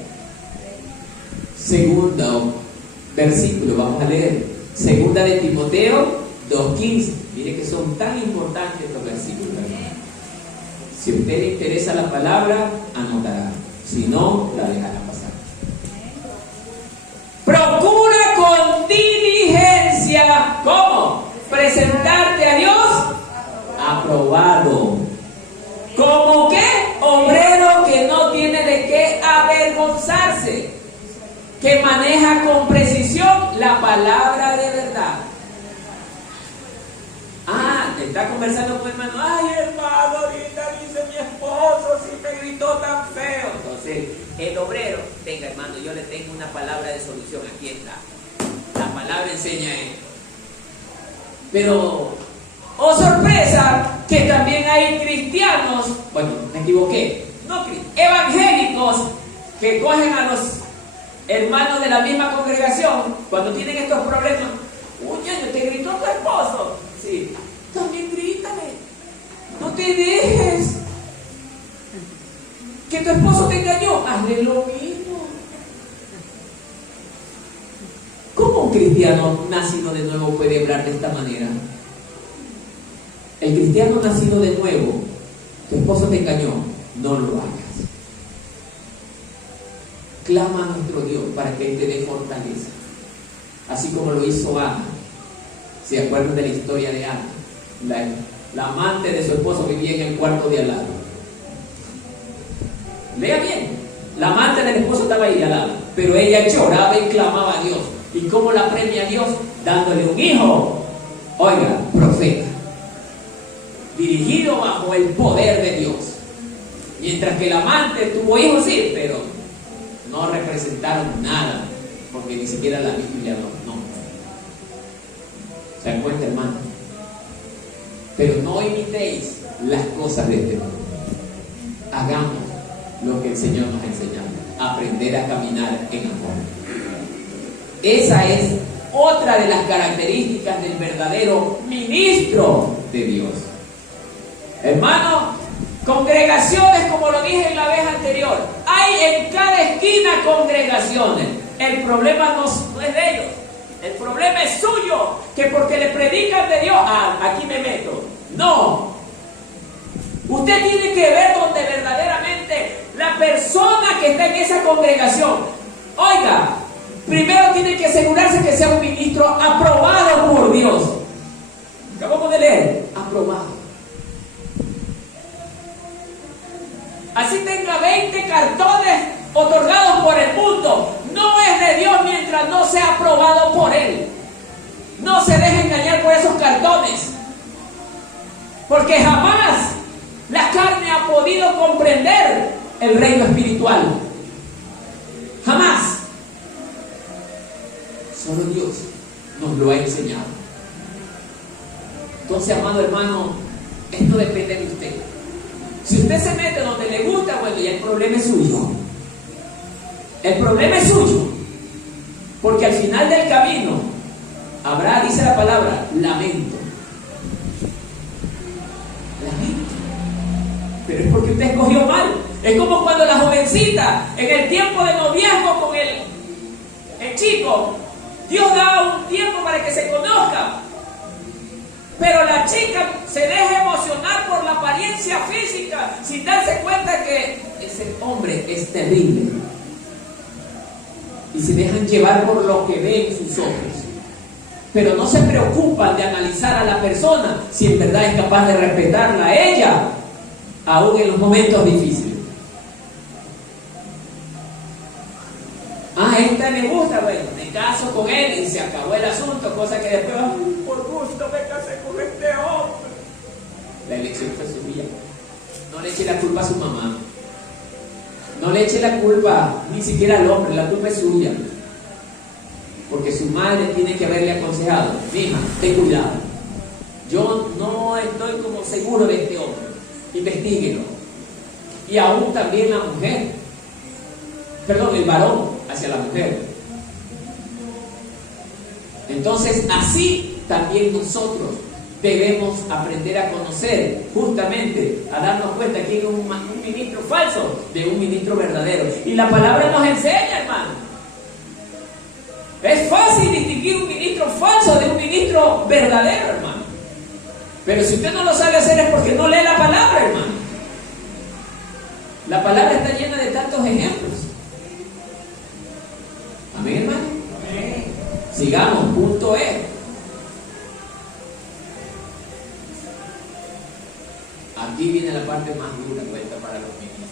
Segundo versículo, vamos a leer. Segunda de Timoteo 2:15. Mire que son tan importantes estos versículos, hermano. Si a usted le interesa la palabra, anotará. Si no, la dejará pasar. Procura con diligencia, ¿cómo? Presentarte a Dios aprobado. ¿Cómo qué? Obrero que no tiene de qué avergonzarse, que maneja con precisión la palabra de verdad. Está conversando con el hermano. Ay, hermano, ahorita dice mi esposo, si me gritó tan feo. Entonces, el obrero, venga, hermano, yo le tengo una palabra de solución. Aquí está. La palabra enseña esto. Pero, oh sorpresa, que también hay cristianos, bueno, me equivoqué, no evangélicos, que cogen a los hermanos de la misma congregación cuando tienen estos problemas. Oye, te gritó tu esposo. Sí, también grítale. No te dejes. Que tu esposo te engañó, hazle lo mismo. ¿Cómo un cristiano nacido de nuevo puede hablar de esta manera? El cristiano nacido de nuevo, tu esposo te engañó, no lo hagas. Clama a nuestro Dios para que Él te dé fortaleza, así como lo hizo Ana. ¿Se acuerdan de la historia de Ana? La amante de su esposo vivía en el cuarto de al lado. Vea bien, la amante del esposo estaba ahí al lado, pero ella lloraba y clamaba a Dios. ¿Y cómo la premia a Dios? Dándole un hijo, oiga, profeta, dirigido bajo el poder de Dios. Mientras que el amante tuvo hijos, sí, pero no representaron nada, porque ni siquiera la Biblia no. ¿Se dan cuenta, hermano? Pero no imitéis las cosas de este mundo. Hagamos lo que el Señor nos ha enseñado. Aprender a caminar en amor. Esa es otra de las características del verdadero ministro de Dios. Hermano, congregaciones, como lo dije en la vez anterior, hay en cada esquina congregaciones. El problema no es de ellos, el problema es suyo, que porque le predican de Dios, aquí me meto. No, usted tiene que ver donde verdaderamente la persona que está en esa congregación, oiga, primero tiene que asegurarse que sea un ministro aprobado por Dios. Acabamos de leer, aprobado. Así tenga 20 cartones otorgados por el mundo, no es de Dios mientras no sea aprobado por Él. No se deje engañar por esos cartones, porque jamás la carne ha podido comprender el reino espiritual. Jamás. Solo Dios nos lo ha enseñado. Entonces, amado hermano, esto depende de usted. Si usted se mete donde le gusta, bueno, ya el problema es suyo. El problema es suyo. Porque al final del camino habrá, dice la palabra, lamento. Lamento. Pero es porque usted escogió mal. Es como cuando la jovencita, en el tiempo de noviazgo con el chico, Dios da un tiempo para que se conozcan. Pero la chica se deja emocionar por la apariencia física sin darse cuenta que ese hombre es terrible. Y se dejan llevar por lo que ven sus ojos. Pero no se preocupan de analizar a la persona si en verdad es capaz de respetarla a ella, aún en los momentos difíciles. Esta me gusta, bueno, me caso con él y se acabó el asunto, cosa que después, por gusto me casé con este hombre. La elección fue suya. No le eche la culpa a su mamá. No le eche la culpa ni siquiera al hombre, la culpa es suya. Porque su madre tiene que haberle aconsejado: mija, ten cuidado. Yo no estoy como seguro de este hombre. Investíguelo. Y aún también la mujer. Perdón, el varón hacia la mujer. Entonces, así también nosotros debemos aprender a conocer, justamente a darnos cuenta quién es un ministro falso de un ministro verdadero. Y la palabra nos enseña, hermano. Es fácil distinguir un ministro falso de un ministro verdadero, hermano. Pero si usted no lo sabe hacer es porque no lee la palabra, hermano. La palabra está llena de tantos ejemplos. Amén, hermano. Amén. Sigamos, punto E. Aquí viene la parte más dura, cuenta para los ministros.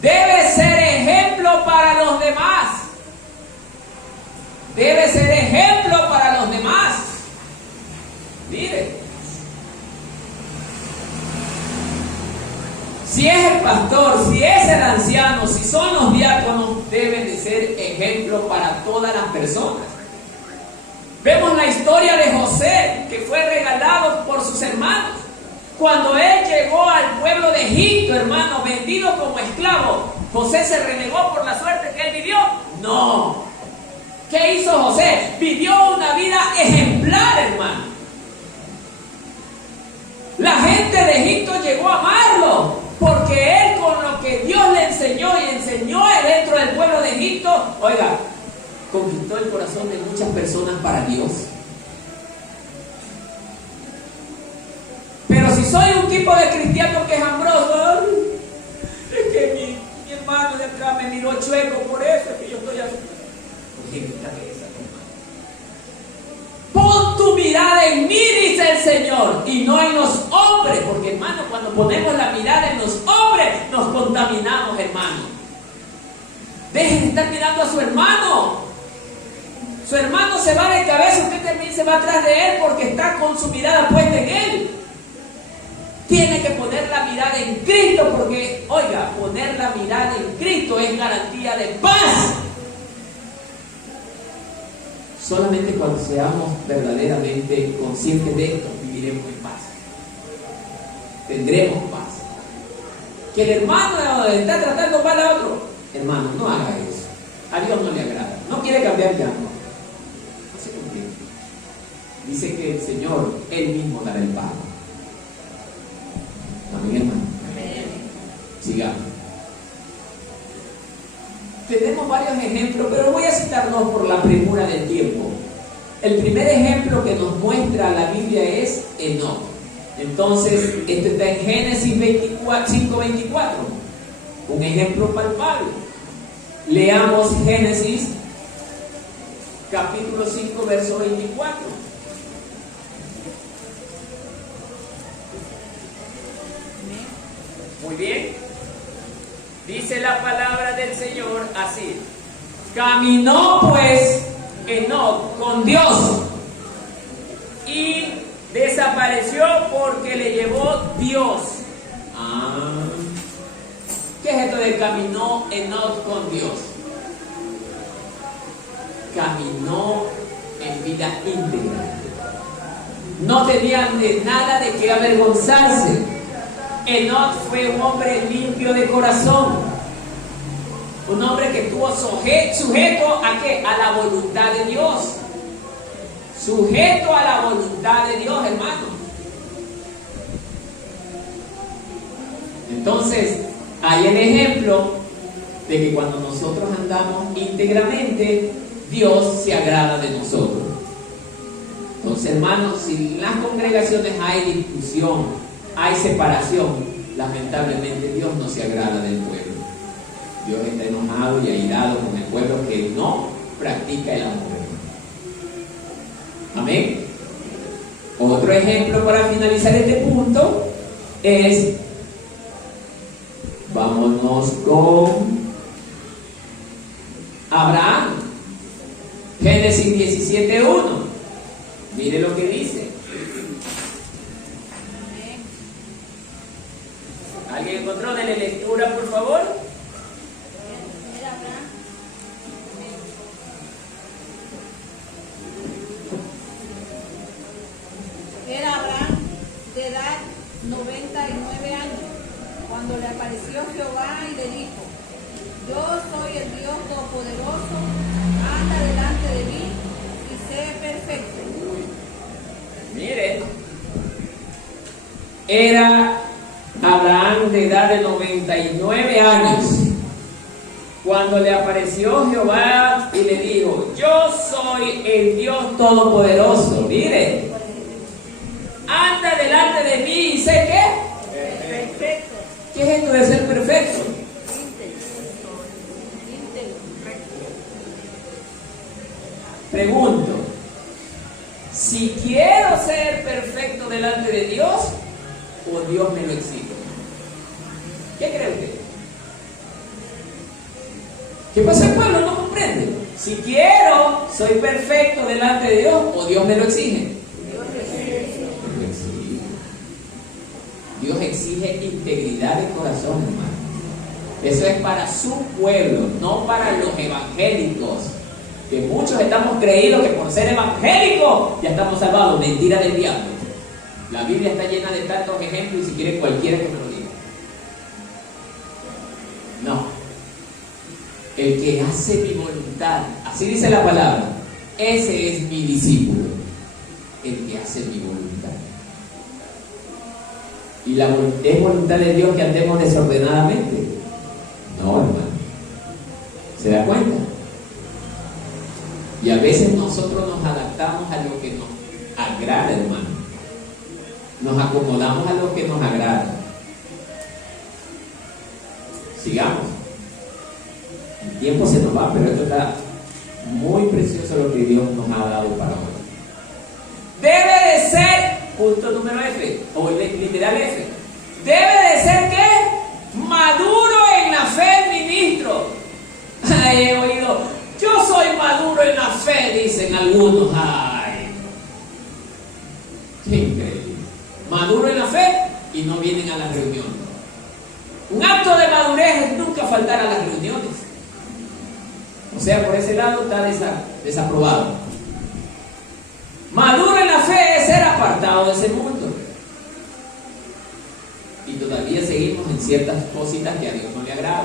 Debe ser ejemplo para los demás. Debe ser ejemplo para los demás. Mire, si es el pastor, si es el anciano, si son los diáconos, deben de ser ejemplo para todas las personas. Vemos la historia de José, que fue regalado por sus hermanos. Cuando él llegó al pueblo de Egipto, hermano, vendido como esclavo, ¿José se renegó por la suerte que él vivió? No. ¿Qué hizo José? Vivió una vida ejemplar, hermano. La gente de Egipto llegó a amarlo, porque él, con lo que Dios le enseñó y enseñó dentro del pueblo de Egipto, oiga, conquistó el corazón de muchas personas para Dios. Pero si soy un tipo de cristiano que es hambroso, es que mi hermano de acá me miró chueco, por eso es que yo estoy así. Pon tu mirada en mí, dice el Señor, y no en los hombres, porque, hermano, cuando ponemos la mirada en los hombres, nos contaminamos, hermano. Dejen de estar mirando a su hermano. Su hermano se va de cabeza, usted también se va atrás de él porque está con su mirada puesta en él. Tiene que poner la mirada en Cristo, porque, oiga, poner la mirada en Cristo es garantía de paz. Solamente cuando seamos verdaderamente conscientes de esto, viviremos en paz. Tendremos paz. Que el hermano está tratando mal a otro, hermano, no haga eso. A Dios no le agrada. No quiere cambiar ya, no. No se contiene. Dice que el Señor, Él mismo dará el pago. Amén, hermano. Amén. Sigamos. Tenemos varios ejemplos, pero voy a citar dos por la premura del tiempo. El primer ejemplo que nos muestra la Biblia es Enoc. Entonces, esto está en Génesis 5:24. Un ejemplo palpable. Leamos Génesis capítulo 5, verso 24. Muy bien. Dice la palabra del Señor así: caminó pues Enoc con Dios y desapareció porque le llevó Dios. ¿Qué es esto de caminó Enoc con Dios? Caminó en vida íntegra. No tenía nada de qué avergonzarse. Enoc fue un hombre limpio de corazón, un hombre que estuvo sujeto ¿a qué? A la voluntad de Dios. Sujeto a la voluntad de Dios, hermano. Entonces, hay el ejemplo de que cuando nosotros andamos íntegramente, Dios se agrada de nosotros. Entonces, hermanos, si en las congregaciones hay discusión, hay separación, lamentablemente Dios no se agrada del pueblo. Dios está enojado y airado con el pueblo que no practica el amor. Amén. Otro ejemplo para finalizar este punto es, vámonos con Abraham. Génesis 17:1. Mire lo que dice. ¿Alguien encontró? Dele lectura, por favor. Era Abraham de edad 99 años cuando le apareció Jehová y le dijo: yo soy el Dios Todopoderoso, anda delante de mí y sé perfecto. Mire, era Abraham de edad de 99 años cuando le apareció Jehová y le dijo: yo soy el Dios Todopoderoso. Mire, anda delante de mí y sé qué. Perfecto. ¿Qué es esto de ser perfecto? Íntegro. Pregunto, si quiero ser perfecto delante de Dios, o Dios me lo exige. ¿Qué cree usted? ¿Qué pasa? El pueblo no comprende. Si quiero, soy perfecto delante de Dios, o Dios me lo exige. Dios exige integridad de corazón, hermano. Eso es para su pueblo, no para los evangélicos. Que muchos estamos creídos que por ser evangélicos ya estamos salvados. Mentira del diablo. La Biblia está llena de tantos ejemplos y si quiere cualquiera que me lo diga. No. El que hace mi voluntad, así dice la palabra, ese es mi discípulo. El que hace mi voluntad. ¿Y es voluntad de Dios que andemos desordenadamente? No, hermano. ¿Se da cuenta? Y a veces nosotros nos adaptamos a lo que nos agrada, hermano. Nos acomodamos a lo que nos agrada. Sigamos. El tiempo se nos va, pero esto está muy precioso lo que Dios nos ha dado para hoy. Debe de ser, punto número F, o literal F, debe de ser ¿qué? Maduro en la fe el ministro. Ay, he oído, yo soy maduro en la fe, dicen algunos. Ay, qué increíble. Maduro en la fe y no vienen a las reuniones. Un acto de madurez es nunca faltar a las reuniones. O sea, por ese lado está desaprobado. apartado de ese mundo. Y todavía seguimos en ciertas cositas que a Dios no le agrada.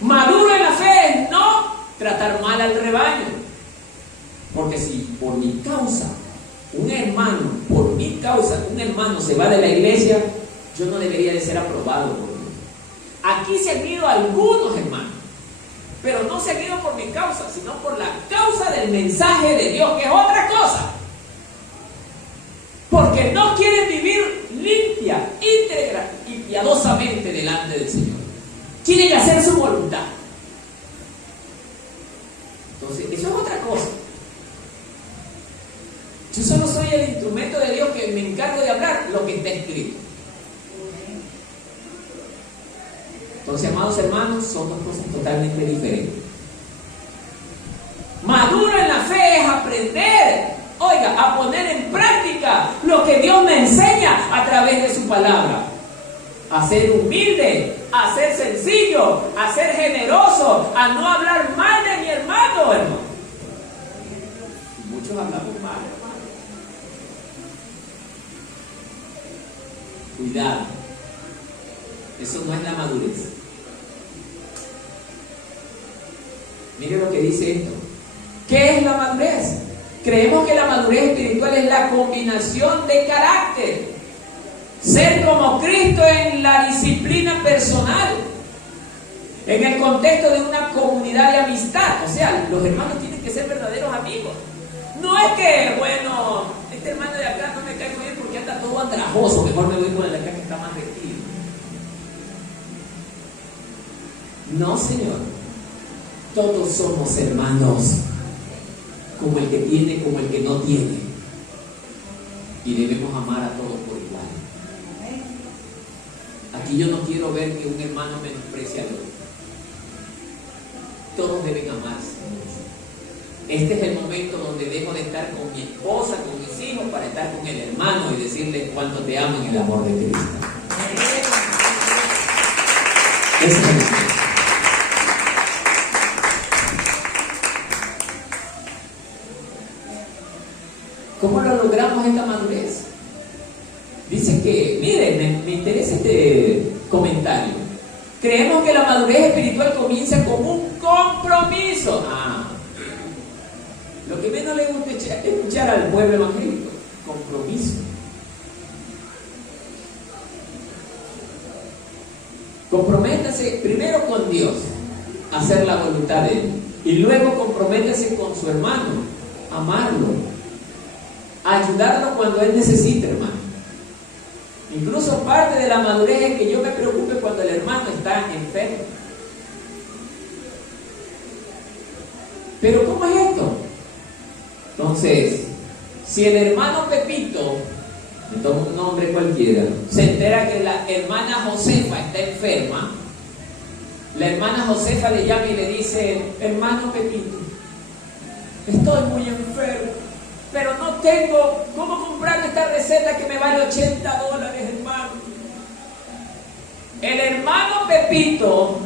Maduro en la fe es no tratar mal al rebaño. Porque si por mi causa, un hermano se va de la iglesia, yo no debería de ser aprobado por Dios. Aquí se han ido algunos hermanos, pero no se han ido por mi causa, sino por la causa del mensaje de Dios, que es otra cosa. Porque no quieren vivir limpia, íntegra y piadosamente delante del Señor. Quieren hacer su voluntad. Entonces, eso es otra cosa. Yo solo soy el instrumento de Dios que me encargo de hablar lo que está escrito. Entonces, amados hermanos, son dos cosas totalmente diferentes. Maduro en la fe es aprender, a poner en práctica lo que Dios me enseña a través de su palabra. A ser humilde, a ser sencillo, a ser generoso, a no hablar mal de mi hermano, hermano. Muchos hablamos mal, hermano. Cuidado. Eso no es la madurez. Mire lo que dice esto. ¿Qué es la madurez? Creemos que la madurez espiritual es la combinación de carácter. Ser como Cristo en la disciplina personal. En el contexto de una comunidad de amistad. O sea, los hermanos tienen que ser verdaderos amigos. No es que, bueno, este hermano de acá no me cae muy bien porque anda todo andrajoso. Mejor me voy con el de acá que está más vestido. No, Señor. Todos somos hermanos. Como el que tiene, como el que no tiene. Y debemos amar a todos por igual. Aquí yo no quiero ver que un hermano menosprecie al otro. Todos deben amarse. Este es el momento donde dejo de estar con mi esposa, con mis hijos, para estar con el hermano y decirle cuánto te amo en el amor de Cristo. Ese es el momento. ¿Cómo lo logramos esta madurez? Dice que, miren, me interesa este comentario. Creemos que la madurez espiritual comienza con un compromiso. Lo que menos le gusta escuchar al pueblo evangélico, compromiso. Comprométase primero con Dios, a hacer la voluntad de Él. Y luego comprométase con su hermano, amarlo. Ayudarlo cuando él necesite, hermano. Incluso parte de la madurez es que yo me preocupe cuando el hermano está enfermo. Pero ¿cómo es esto? Entonces, si el hermano Pepito, me tomo un nombre cualquiera, se entera que la hermana Josefa está enferma, la hermana Josefa le llama y le dice: hermano Pepito, estoy muy enfermo, pero no tengo cómo comprar esta receta que me vale $80, hermano. El hermano Pepito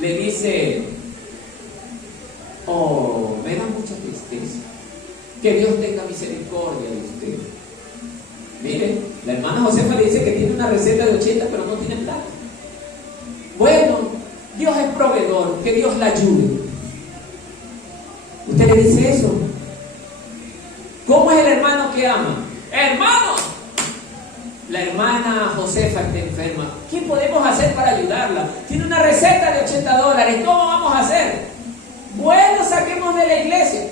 le dice: oh, me da mucha tristeza, que Dios tenga misericordia de usted. Miren, la hermana Josefa le dice que tiene una receta de 80 pero no tiene plata. Bueno, Dios es proveedor, que Dios la ayude. ¿Usted le dice eso? ¿Cómo es el hermano que ama? ¡Hermano! La hermana Josefa está enferma. ¿Qué podemos hacer para ayudarla? Tiene una receta de $80. ¿Cómo vamos a hacer? Bueno, saquemos de la iglesia.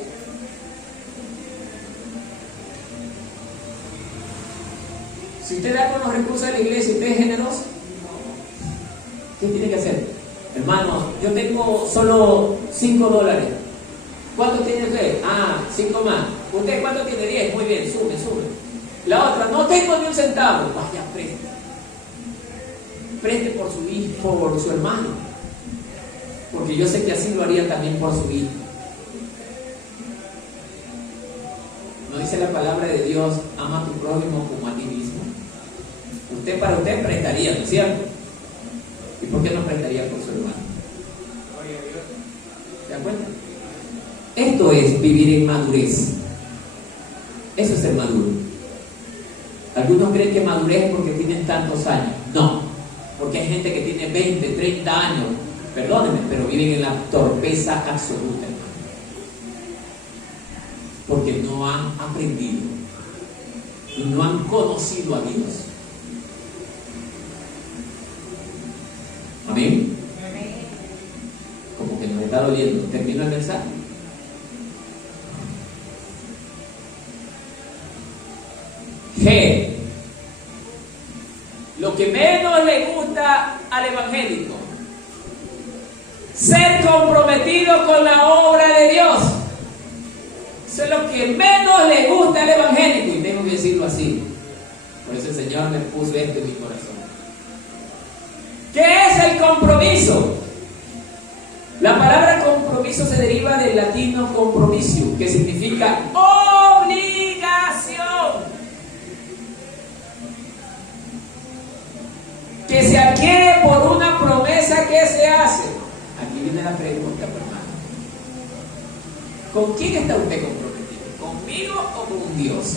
Si usted da con los recursos de la iglesia, ¿usted es generoso? ¿Qué tiene que hacer? Hermano, yo tengo solo $5. ¿Cuánto tiene usted? 5 más. ¿Usted cuánto tiene? 10. Muy bien, sube. La otra, no tengo ni un centavo. Vaya, preste. Preste por su hijo, por su hermano. Porque yo sé que así lo haría también por su hijo. ¿No dice la palabra de Dios: ama a tu prójimo como a ti mismo? Usted para usted prestaría, ¿no es cierto? ¿Y por qué no prestaría por su hermano? ¿Se dan cuenta? Esto es vivir en madurez. Eso es ser maduro. Algunos creen que madurez es porque tienen tantos años. No, porque hay gente que tiene 20, 30 años, perdónenme, pero viven en la torpeza absoluta, hermano. Porque no han aprendido y no han conocido a Dios. Amén. Como que nos está doliendo. ¿Termino el mensaje? G. Lo que menos le gusta al evangélico: ser comprometido con la obra de Dios. Eso es lo que menos le gusta al evangélico, y tengo que decirlo así. Por eso el Señor me puso esto en mi corazón. ¿Qué es el compromiso? La palabra compromiso se deriva del latino compromisio, que significa obligación, que se adquiere por una promesa que se hace. Aquí viene la pregunta, hermano. ¿Con quién está usted comprometido? ¿Conmigo o con Dios?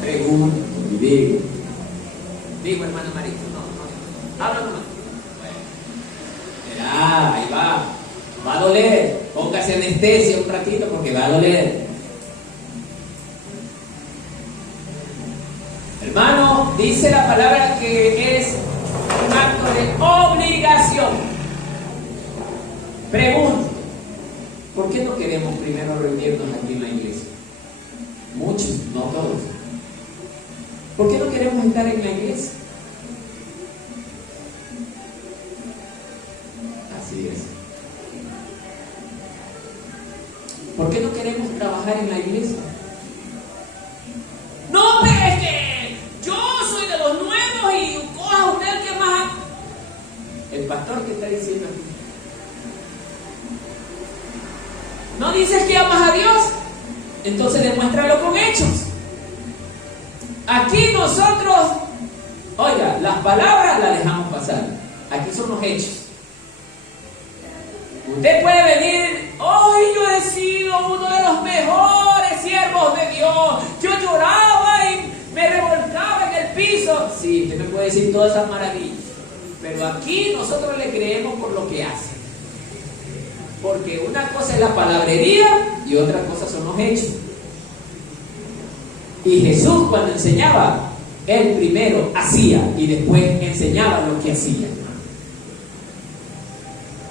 Pregunto y digo, hermano Marito, no, habla nomás. Bueno, ahí va a doler. Póngase anestesia un ratito porque va a doler. Hermano, dice la palabra que es un acto de obligación. Pregunto, ¿por qué no queremos primero reunirnos aquí en la iglesia? Muchos, no todos. ¿Por qué no queremos estar en la iglesia? Así es. ¿Por qué no queremos trabajar en la iglesia? No, pero es que yo soy de los nuevos y coja usted el que más. El pastor que está diciendo aquí. ¿No dices que amas a Dios? Entonces demuéstralo con hechos. Aquí nosotros, oiga, las palabras las dejamos pasar. Aquí son los hechos. Usted puede venir: hoy yo he sido uno de los mejores siervos de Dios. Yo lloraba y me revolcaba en el piso. Sí, usted me puede decir todas esas maravillas. Pero aquí nosotros le creemos por lo que hace. Porque una cosa es la palabrería y otra cosa son los hechos. Y Jesús, cuando enseñaba, él primero hacía y después enseñaba lo que hacía.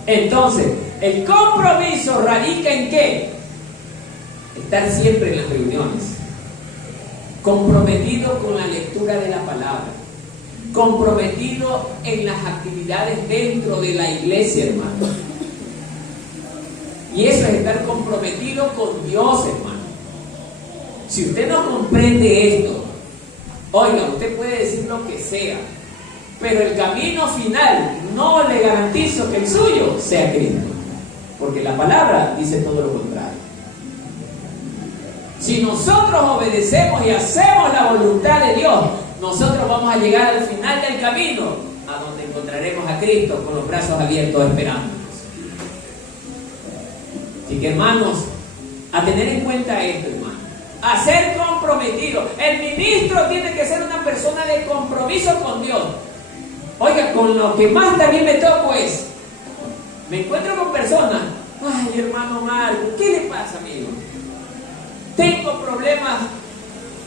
Entonces, el compromiso radica en ¿qué? Estar siempre en las reuniones, comprometido con la lectura de la palabra, comprometido en las actividades dentro de la iglesia, hermano. Y eso es estar comprometido con Dios, hermano. Si usted no comprende esto, oiga, usted puede decir lo que sea, pero el camino final no le garantizo que el suyo sea Cristo, porque la palabra dice todo lo contrario. Si nosotros obedecemos y hacemos la voluntad de Dios, nosotros vamos a llegar al final del camino, a donde encontraremos a Cristo con los brazos abiertos esperándonos. Así que, hermanos, a tener en cuenta esto, hermano, a ser comprometido. El ministro tiene que ser una persona de compromiso con Dios. Oiga, con lo que más también me toco es, me encuentro con personas: ay, hermano Marco, ¿qué le pasa, amigo? Tengo problemas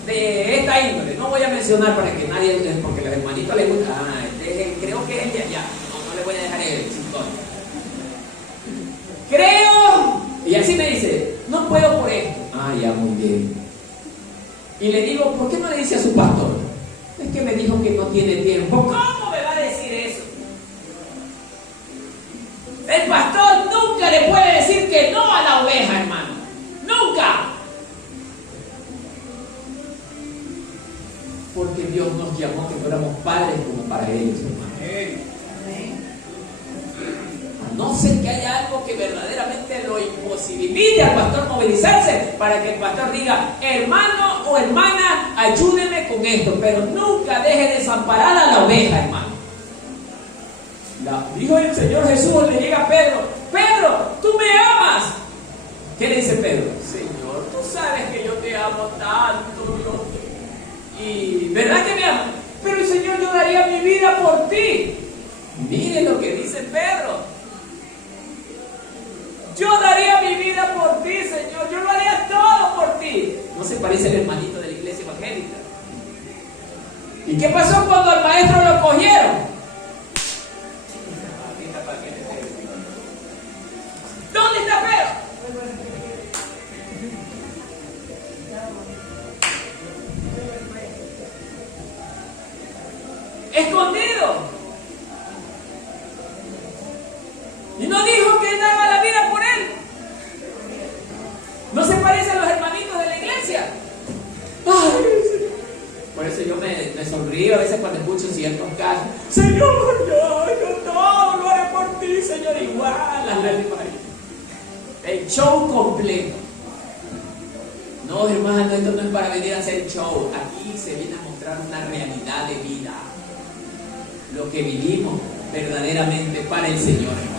de esta índole. No voy a mencionar para que nadie, porque los hermanitos les gusta. Creo que es el de allá. No le voy a dejar el chistón. Creo, y así me dice: no puedo por esto. Ah, ya, muy bien. Y le digo: ¿por qué no le dice a su pastor? Es que me dijo que no tiene tiempo. ¿Cómo me va a decir eso? El pastor nunca le puede decir que no a la oveja, hermano. Nunca. Porque Dios nos llamó que fuéramos padres como para ellos, hermano. A no ser que haya algo que verdaderamente lo imposibilite al pastor movilizarse para que el pastor diga: hermano o hermana, ayúdeme con esto, pero nunca deje desamparar a la oveja, hermano. Dijo el Señor Jesús, le llega a Pedro: Pedro, ¿tú me amas? ¿Qué le dice Pedro? Señor, tú sabes que yo te amo tanto, Dios. Y ¿verdad que me amas? Pero el Señor, yo daría mi vida por ti. Mire lo que dice Pedro. Yo daría mi vida por ti, Señor. Yo lo haría todo por ti. No se parece al hermanito de la iglesia evangélica. ¿Y qué pasó cuando al maestro lo cogieron? ¿Dónde está Pedro? Escondido. Y no dijo que él daba la vida por él. No se parece a los hermanitos de la iglesia. Ay, por eso yo me sonrío a veces cuando escucho ciertos casos. Señor, yo todo lo haré por ti, Señor. Igual las lágrimas ahí. El show completo. No, hermano, esto no es para venir a hacer show. Aquí se viene a mostrar una realidad de vida. Lo que vivimos verdaderamente para el Señor, hermano.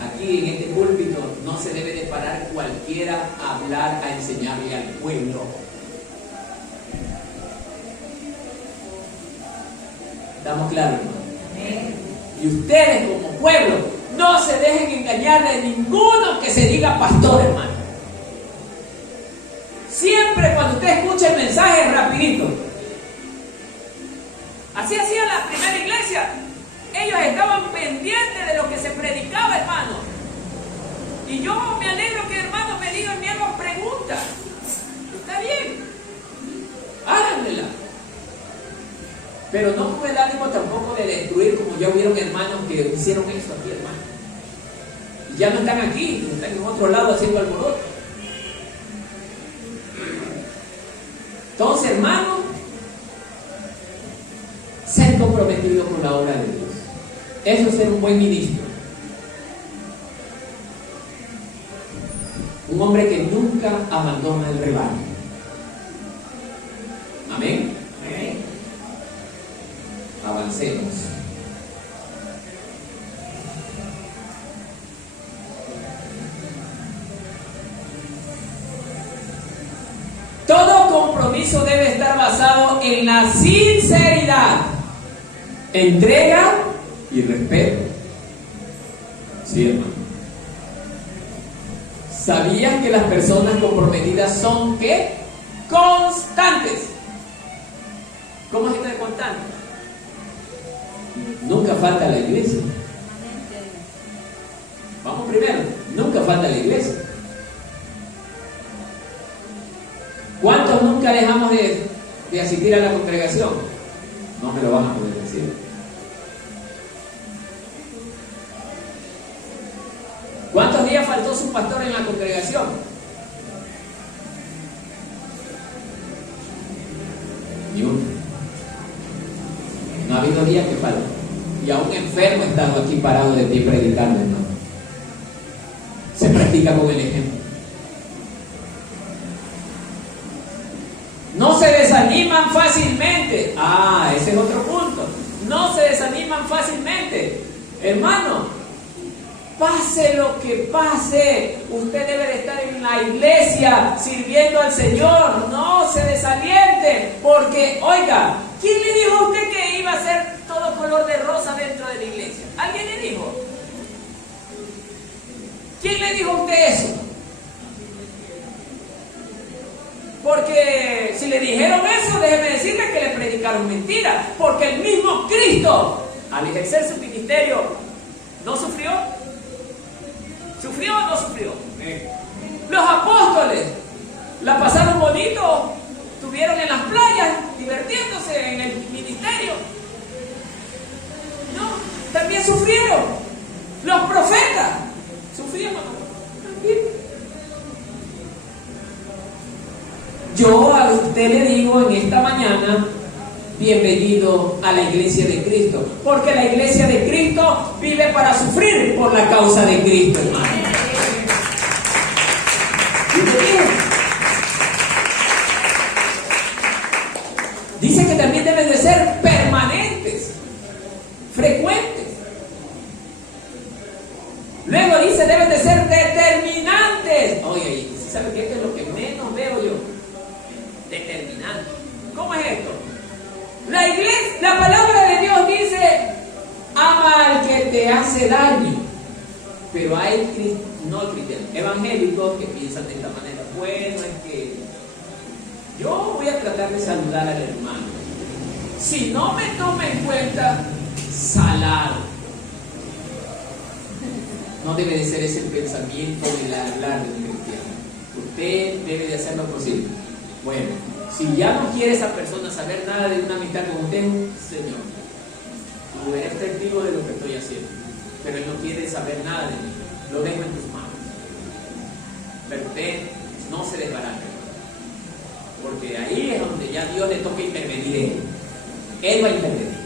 Aquí en este púlpito no se debe de parar cualquiera a hablar, a enseñarle al pueblo. ¿Estamos claros, hermano? Y ustedes como pueblo no se dejen engañar de ninguno que se diga pastor, hermano. Siempre cuando usted escucha el mensaje, rapidito. Así hacía la primera iglesia. Ellos estaban pendientes de lo que se predicaba, hermano. Y yo me alegro que hermanos me digan, me hagan preguntas. Está bien. Háganmela. Pero no con el ánimo tampoco de destruir, como ya hubieron hermanos que hicieron eso aquí, hermano. Y ya no están aquí, están en otro lado haciendo alboroto. Entonces, hermano, ser comprometido con la obra de Dios. Eso es ser un buen ministro. Un hombre que nunca abandona el rebaño. Amén. Amén. Avancemos. Todo compromiso debe estar basado en la sinceridad, entrega y respeto. Sí, hermano. ¿Sabías que las personas comprometidas son qué? Constantes. ¿Cómo es esto de constante? Nunca falta la iglesia. Vamos primero, nunca falta la iglesia. ¿Cuántos nunca dejamos de asistir a la congregación? No me lo van a poder decir. ¿Cuántos días faltó su pastor en la congregación? Ni uno. No ha habido días que faltan. Y aún enfermo estando aquí parado de pie predicando, ¿no? Se practica con el ejemplo. No se desaniman fácilmente. Ah, ese es otro punto. No se desaniman fácilmente. Hermano, pase lo que pase, usted debe de estar en la iglesia sirviendo al Señor. No se desaliente, porque, oiga, ¿quién le dijo a usted que iba a ser todo color de rosa dentro de la iglesia? ¿Alguien le dijo? ¿Quién le dijo a usted eso? Porque si le dijeron eso, déjeme decirle que le predicaron mentiras, porque el mismo Cristo, al ejercer su ministerio, ¿no sufrió? ¿Sufrió o no sufrió? Los apóstoles la pasaron bonito, estuvieron en las playas divirtiéndose en el ministerio. No, también sufrieron. Los profetas sufrieron también. Yo a usted le digo en esta mañana, bienvenido a la iglesia de Cristo, porque la iglesia de Cristo vive para sufrir por la causa de Cristo, hermano. Dice que también deben de ser permanentes, frecuentes. Pero dice, deben de ser determinantes. Oye, ¿sabe qué? Esto es lo que menos veo yo. Determinante. ¿Cómo es esto? La iglesia, la palabra de Dios dice, ama al que te hace daño. Pero hay no cristianos, evangélicos que piensan de esta manera. Bueno, es que yo voy a tratar de saludar al hermano. Si no me toma en cuenta, salado. No debe de ser ese el pensamiento del hablar de un cristiano. Usted debe de hacer lo posible. Bueno, si ya no quiere esa persona saber nada de una amistad con usted, Señor, tú eres testigo de lo que estoy haciendo, pero él no quiere saber nada de mí. Lo dejo en tus manos. Pero usted no se desbarate, porque ahí es donde ya Dios le toca intervenir. Él va a intervenir.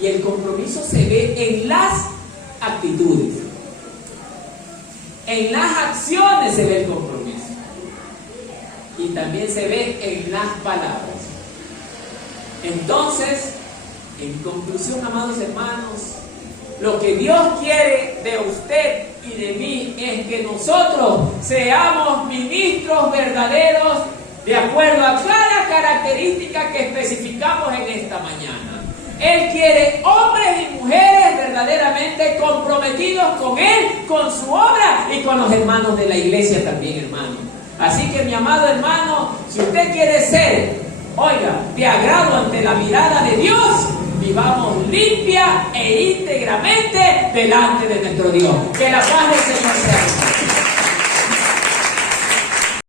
Y el compromiso se ve en las actitudes, en las acciones se ve el compromiso, y también se ve en las palabras. Entonces, en conclusión, amados hermanos, lo que Dios quiere de usted y de mí es que nosotros seamos ministros verdaderos de acuerdo a cada característica que especificamos en esta mañana. Él quiere hombres y mujeres verdaderamente comprometidos con Él, con su obra y con los hermanos de la iglesia también, hermano. Así que, mi amado hermano, si usted quiere ser, oiga, de agrado ante la mirada de Dios, vivamos limpia e íntegramente delante de nuestro Dios. Que la paz del Señor sea.